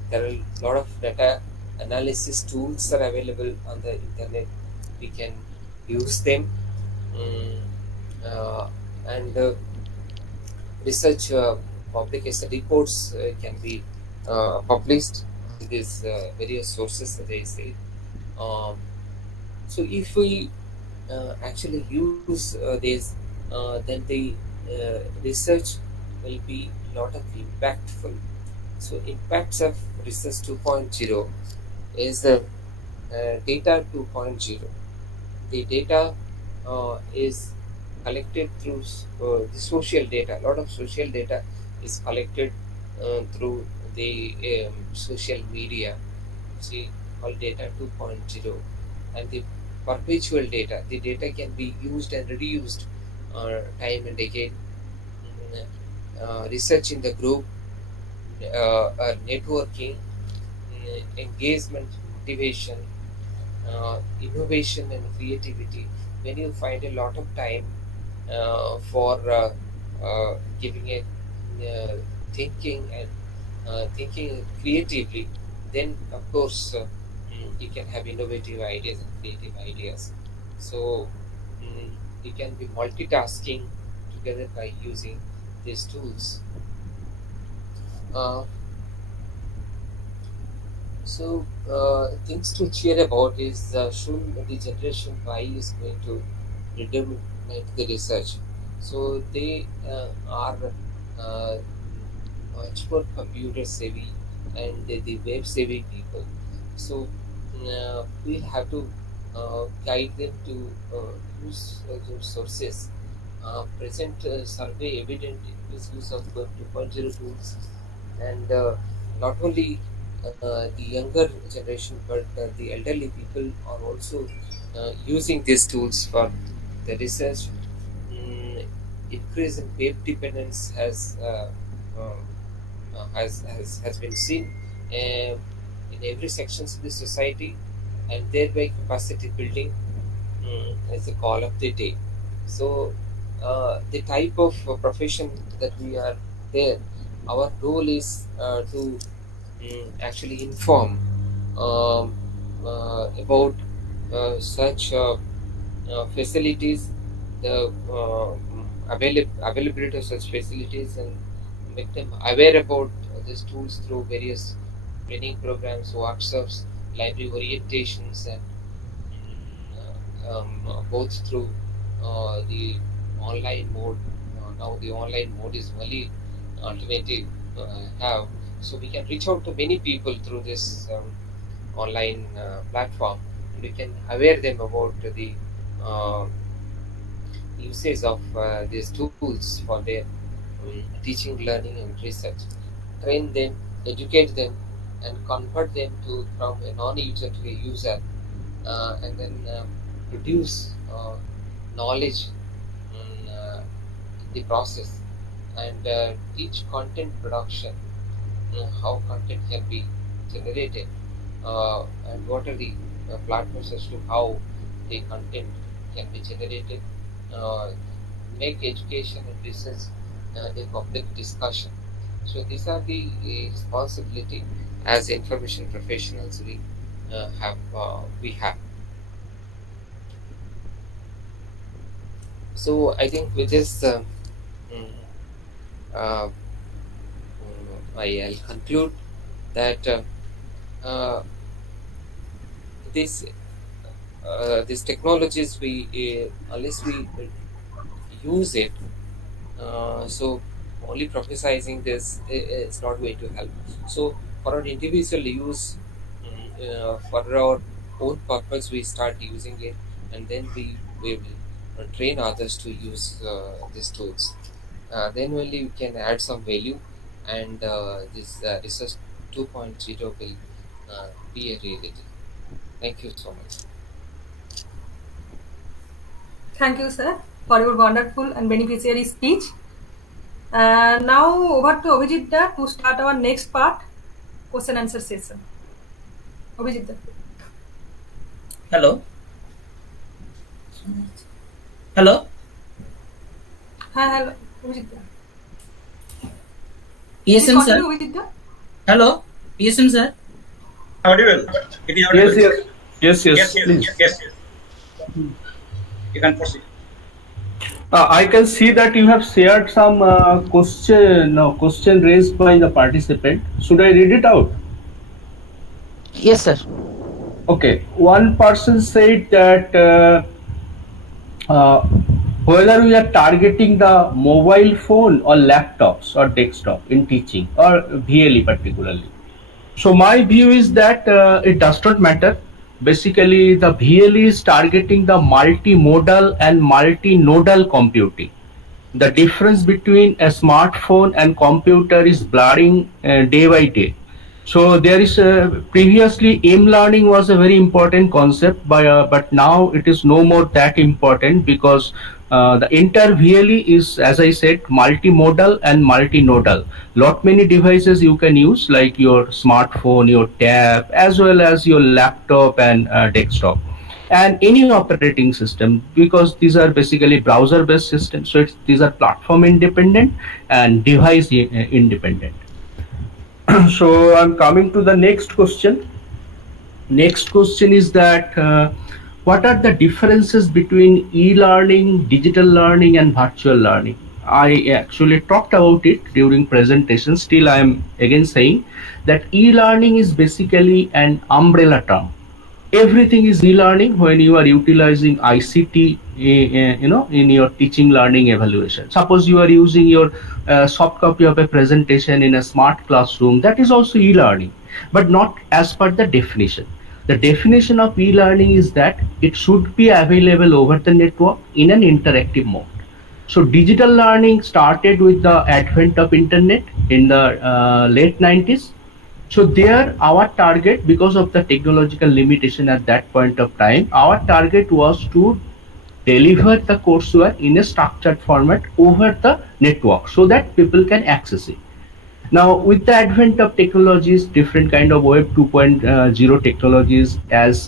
There are a lot of data analysis tools are available on the internet. We can use them, mm, uh, and research publication reports can be published in these various sources that I say. Um, so if we actually use this, then the research will be lot of impactful. So impacts of research 2.0 is data 2.0. The data is collected through the social data. A lot of social data is collected through the social media. See, called data 2.0, and the perpetual data. The data can be used and reused time and again. Research in the group, networking, engagement, motivation, innovation, and creativity. When you find a lot of time for giving a thinking and thinking creatively, then of course you can have innovative ideas and creative ideas. So you can be multitasking together by using these tools. Uh, things to cheer about is soon the generation Y is going to redominate the research. So they are uh, much more computer savvy and the web savvy people. So we'll have to guide them to use those sources. Present survey evident misuse of 2.0 tools, and not only the younger generation but the elderly people are also using these tools for the research. Increase in web dependence has been seen in every sections of the society, and thereby capacity building is the call of the day. So the type of profession that we are there, our role is to actually inform about such facilities, the availability of such facilities, and make them aware about these tools through various training programs, workshops, library orientations, and both through the online mode. Now the online mode is only alternative have. So we can reach out to many people through this online platform, and we can aware them about the uh, usage of these tools for their teaching, learning, and research. Train them, educate them, and convert them to from a non-user to a user, and then produce knowledge in the process, and teach content production, how content can be generated, and what are the platforms as to how the content can be generated, uh, make education and research a public discussion. So these are the responsibility as information professionals we have. So I think with this, mm, uh, I'll conclude that this these technologies unless we use it, so only prophesizing this is not going to help. So for our individual use, for our own purpose, we start using it, and then we will train others to use these tools. Then only we can add some value, and this research 2.0 will be a reality. Thank you so much. Thank you, sir, for your wonderful and beneficiary speech. Now over to Abhijit da to start our next part, question answer session. Abhijit da. Hello. Hello. Hi, hello, Abhijit da. PSM sir. Continue, Abhijit da. Hello. PSM sir. Audible? It is audible. Yes, please. Yes. You can proceed. I can see that you have shared some question raised by the participant. Should I read it out? Yes, sir. Okay. One person said that whether we are targeting the mobile phone or laptops or desktop in teaching or VLE particularly. So my view is that it does not matter. Basically, the VLE is targeting the multimodal and multinodal computing. The difference between a smartphone and computer is blurring day by day. So there is previously learning was a very important concept, but now it is no more that important because the entire VLE is, as I said, multimodal and multinodal. Lot many devices you can use like your smartphone, your tab, as well as your laptop and desktop, and any operating system, because these are basically browser based systems. So these are platform independent and device independent. So I'm coming to the next question. Next question is that what are the differences between e-learning, digital learning and virtual learning? I actually talked about it during presentation. Still I am again saying that e-learning is basically an umbrella term. Everything is e-learning when you are utilizing ICT, in your teaching, learning, evaluation. Suppose you are using your soft copy of a presentation in a smart classroom, that is also e-learning, but not as per the definition. The definition of e-learning is that it should be available over the network in an interactive mode. So digital learning started with the advent of internet in the late 90s. So there our target, because of the technological limitation at that point of time, our target was to deliver the courseware in a structured format over the network so that people can access it. Now with the advent of technologies, different kind of web 2.0 technologies, as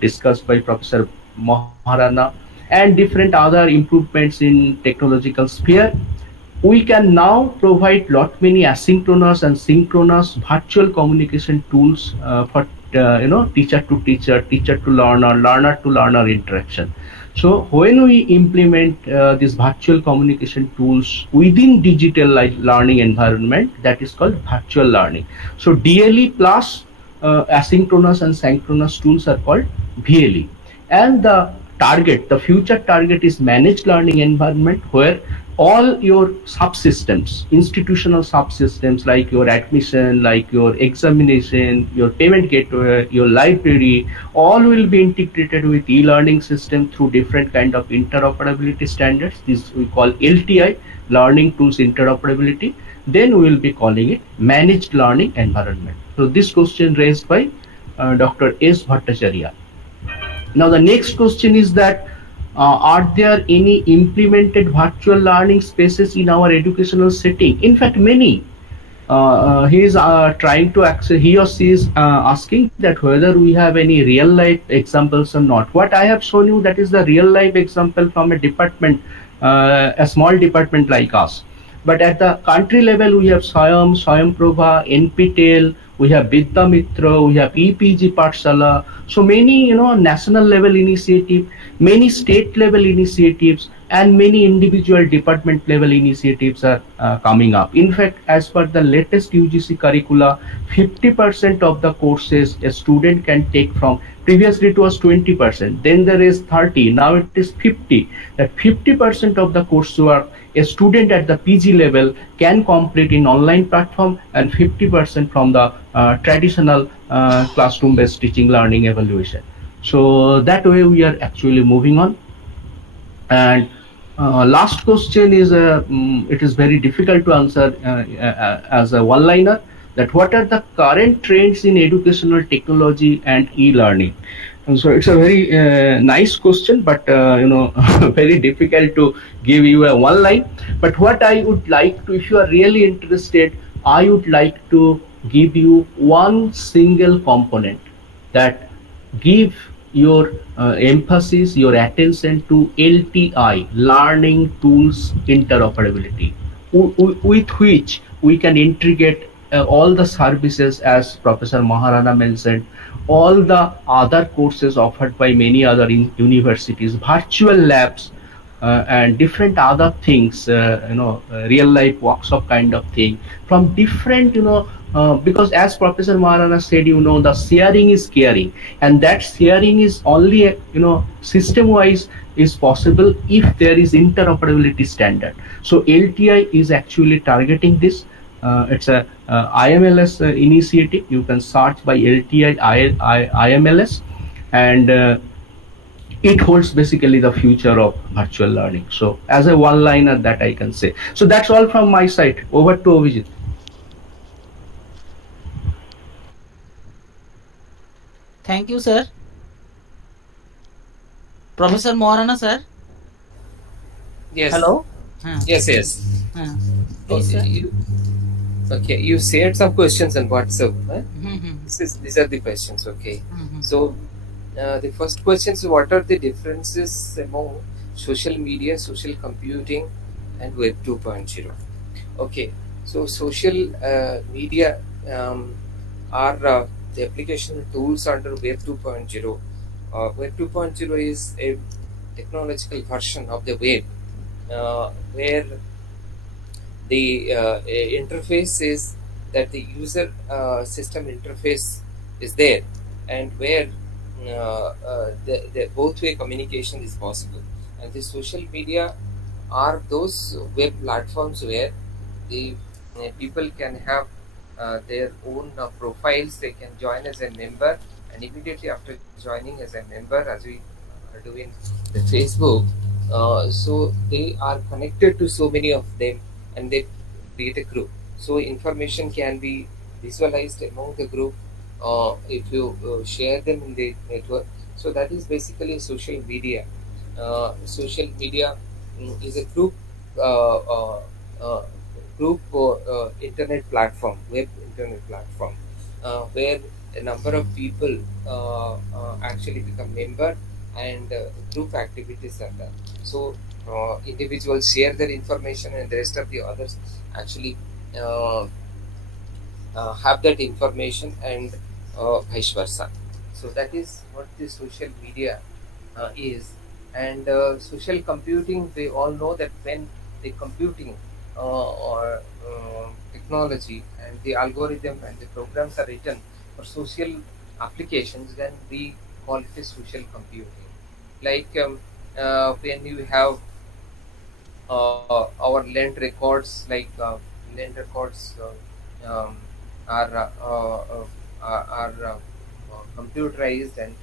discussed by Professor Maharana, and different other improvements in technological sphere, we can now provide lot many asynchronous and synchronous virtual communication tools for teacher to teacher, teacher to learner, learner to learner interaction. So when we implement these virtual communication tools within digital learning environment, that is called virtual learning. So DLE plus asynchronous and synchronous tools are called VLE. And the future target is managed learning environment, where all your subsystems, institutional subsystems like your admission, like your examination, your payment gateway, your library, all will be integrated with e-learning system through different kind of interoperability standards. This we call LTI, learning tools interoperability. Then we will be calling it managed learning environment. So this question raised by Dr. S. Bhattacharya. Now the next question is that are there any implemented virtual learning spaces in our educational setting? In fact, many. He is trying to access, he or she is asking that whether we have any real life examples or not. What I have shown you, that is the real life example from a department, a small department like us. But at the country level, we have Swayam Prabha, NPTEL, we have Vidya Mitra, we have EPG Pathshala. So many, national level initiative, many state level initiatives, and many individual department level initiatives are coming up. In fact, as per the latest UGC curricula, 50% of the courses a student can take from, previously it was 20%, then there is 30, now it is 50. That 50% of the coursework a student at the PG level can complete in online platform, and 50% from the traditional classroom based teaching, learning, evaluation. So that way we are actually moving on. And last question is it is very difficult to answer as a one liner, that what are the current trends in educational technology and e-learning? And so it's a very nice question, but very difficult to give you a one line. But what I would like to, if you are really interested, I would like to give you one single component that give your emphasis, your attention to LTI, learning tools interoperability, with which we can integrate all the services, as Professor Maharana mentioned, all the other courses offered by many other universities, virtual labs, and different other things, real life workshop kind of thing from different, because as Professor Marana said, the sharing is caring, and that sharing is only, system wise is possible if there is interoperability standard. So LTI is actually targeting this. It's a IMLS initiative. You can search by LTI IMLS, and it holds basically the future of virtual learning. So as a one liner that I can say. So that's all from my side. Over to Avijit. Thank you, sir. Professor Morana, sir. Yes. Hello. Yes. Please, Okay. sir. You shared some questions on WhatsApp. Huh? Mhm. These are the questions. Okay. Mhm. So the first question is, what are the differences among social media, social computing, and Web 2.0? Okay. So social media are the application tools under Web 2.0. Web 2.0 is a technological version of the web where the interface is that the user system interface is there, and where the both way communication is possible. And the social media are those web platforms where the people can have their own profiles. They can join as a member, and immediately after joining as a member, as we are doing the Facebook, so they are connected to so many of them, and they create a group. So information can be visualized among the group if you share them in the network. So that is basically social media. Social media is a uh, uh, uh, group internet platform, web internet platform, where a number of people actually become member, and group activities are done. So individuals share their information, and the rest of the others actually uh, have that information, and vice versa. So that is what the social media is. And social computing, we all know that when the computing or technology and the algorithm and the programs are written for social applications, then we call it a social computing. Like when you have our land records, like land records are computerized, and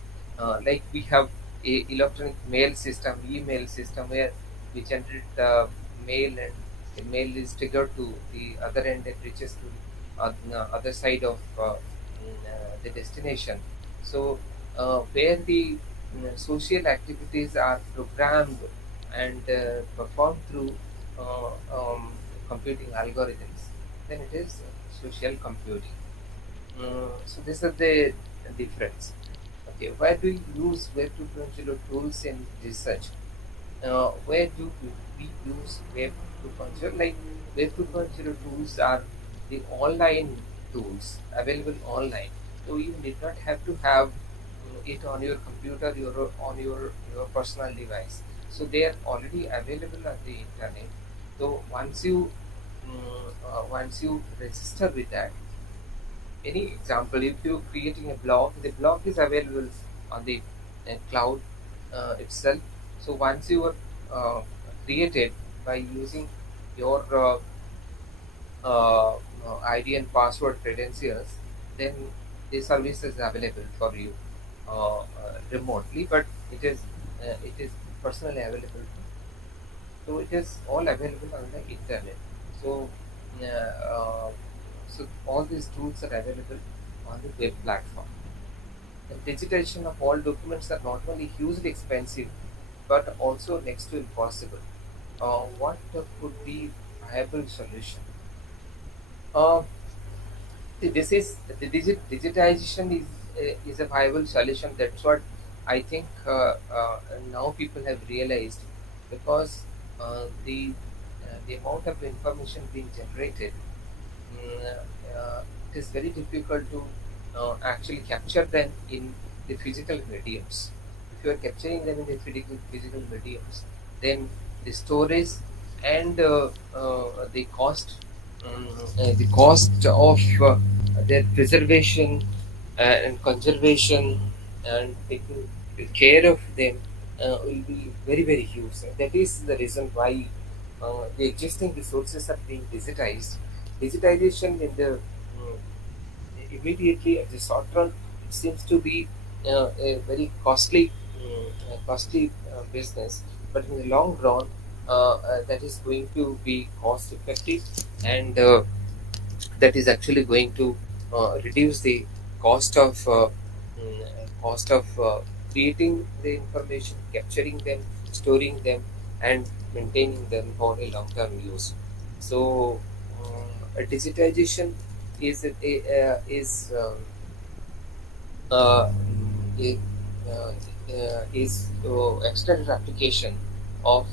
like we have a electronic mail system, email system, where we generate mail, and the mail is triggered to the other end and reaches to other side of the destination. So where the social activities are programmed and performed through computing algorithms, then it is social computing. So these are the difference. Okay, where do you use Web 2.0 tools in research? Where do we use Web 2.0? Like Web 2.0 tools are the online tools available online. So you did not have to have it on your computer, on your personal device. So they are already available on the internet. So once you register with that, any example, if you're creating a blog, the blog is available on the cloud itself. So once you are created by using your ID and password credentials, then the service is available for you remotely, but it is personally available. So it is all available on the internet. So uh, uh, so all these tools are available on the web platform. The digitization of all documents are not only hugely expensive, but also next to impossible. What could be a viable solution? Uh, this is digitization is a viable solution. That's what I think now people have realized, because the amount of information being generated, mm, it is very difficult to actually capture them in the physical mediums. If you are capturing them in the physical mediums, then the storage, and the cost of their preservation and conservation and taking care of them will be very, very huge. That is the reason why the existing resources are being digitized. Digitization in the immediately at the short run, it seems to be a very costly business, but in the long run, that is going to be cost effective, and that is actually going to reduce the cost of creating the information, capturing them, storing them, and maintaining them for a long-term use. So, digitization is uh, a, is extended application of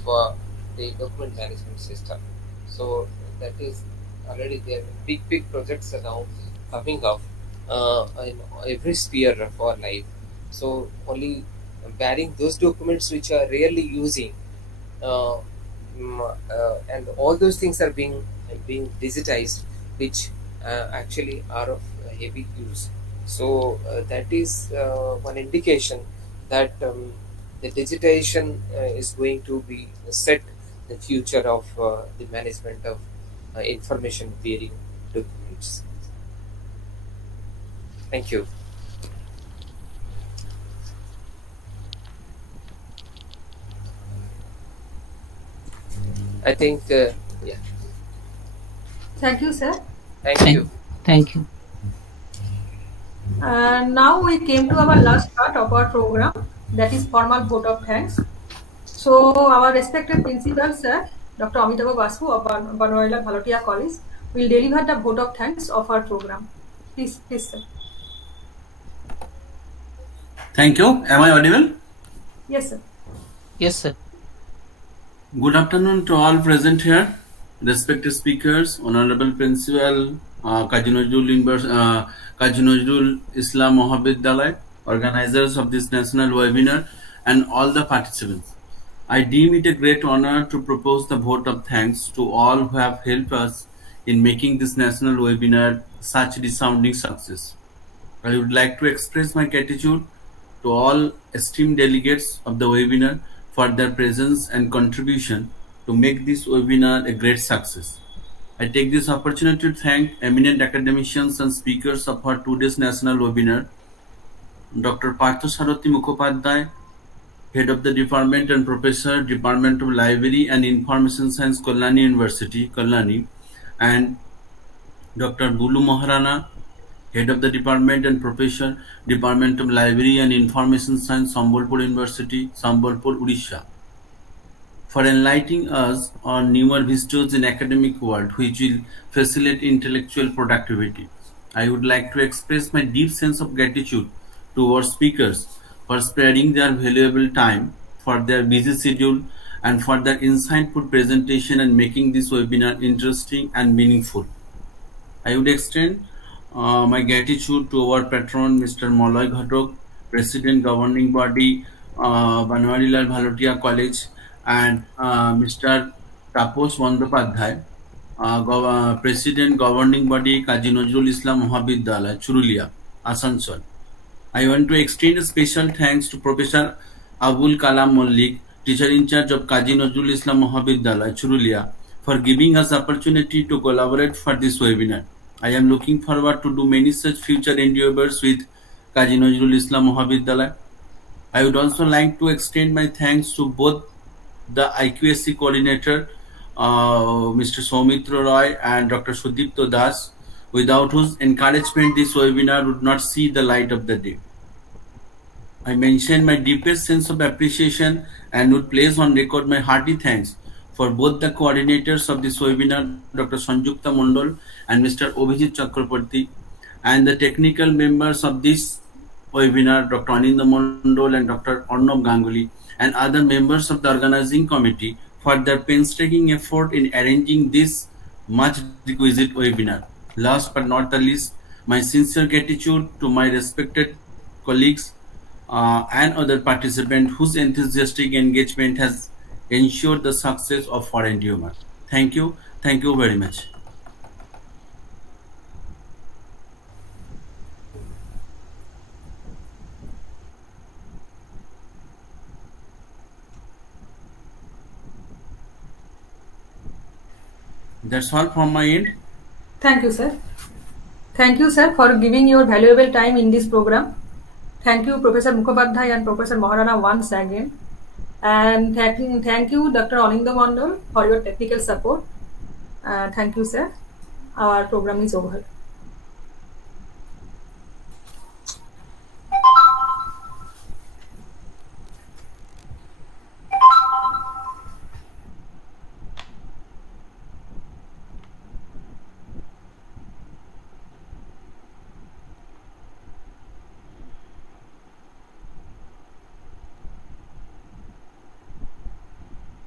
the document management system. So that is already there. Big projects are now coming up in every sphere of our life. So only barring those documents which are rarely using, uh, and all those things are being digitized, which actually are of heavy use. So that is one indication that the digitization is going to be set the future of the management of information bearing documents. Thank you. I think, yeah, Thank you, sir. thank Thank, you. thank you. And now we came to our last part of our program, that is formal vote of thanks. So our respected principal, sir, Dr. Amitabh Basu of Banwala Bhalotia College, will deliver the vote of thanks of our program. Please, sir. Thank you. Am I audible? Yes, sir. Yes, sir. Good afternoon to all present here, respected speakers, Honorable Principal, Kazi Nazrul Islam Mahavidyalaya, organizers of this national webinar, and all the participants. I deem it a great honor to propose the vote of thanks to all who have helped us in making this national webinar such a resounding success. I would like to express my gratitude to all esteemed delegates of the webinar for their presence and contribution to make this webinar a great success. I take this opportunity to thank eminent academicians and speakers of our today's national webinar, Dr. Partho Sarathy Mukhopadhyay, Head of the Department and Professor, Department of Library and Information Science, Kalyani University, Kalyani, and Dr. Bulu Maharana, Head of the Department and Professor, Department of Library and Information Science, Sambalpur University, Sambalpur, Odisha, for enlightening us on newer vistas in academic world which will facilitate intellectual productivity. I would like to express my deep sense of gratitude to our speakers for sparing their valuable time, for their busy schedule, and for their insightful presentation and making this webinar interesting and meaningful. I would extend my gratitude to our patron, Mr. Malay Ghatok, President Governing Body, Banwarilaal Bhalotia College, and Mr. Tapos Bandopadhyay, President Governing Body, Kazi Nazrul Islam Mahavidyalaya, Churulia, Asansol. I want to extend a special thanks to Professor Abul Kalam Mollik, teacher in charge of Kazi Nazrul Islam Mahavidyalaya, Churulia, for giving us opportunity to collaborate for this webinar. I am looking forward to do many such future endeavors with Kazi Nazrul Islam Mahavidyalaya. I would also like to extend my thanks to both the IQAC coordinator, Mr. Soumitra Roy and Dr. Sudipto Das, without whose encouragement this webinar would not see the light of the day. I mention my deepest sense of appreciation and would place on record my hearty thanks for both the coordinators of this webinar, Dr. Sanjukta Mondol and Mr. Obhijit Chakraborty, and the technical members of this webinar, Dr. Aninda Mondol and Dr. Arnab Ganguly, and other members of the organizing committee for their painstaking effort in arranging this much requisite webinar. Last but not the least, my sincere gratitude to my respected colleagues and other participants whose enthusiastic engagement has ensure the success of foreign tumor. Thank you. Thank you very much. That's all from my end. Thank you, sir. Thank you, sir, for giving your valuable time in this program. Thank you, Professor Mukhopadhyay and Professor Maharana once again. And thank you, Dr. Anindo Mondol, for your technical support. Thank you, sir. Our program is over.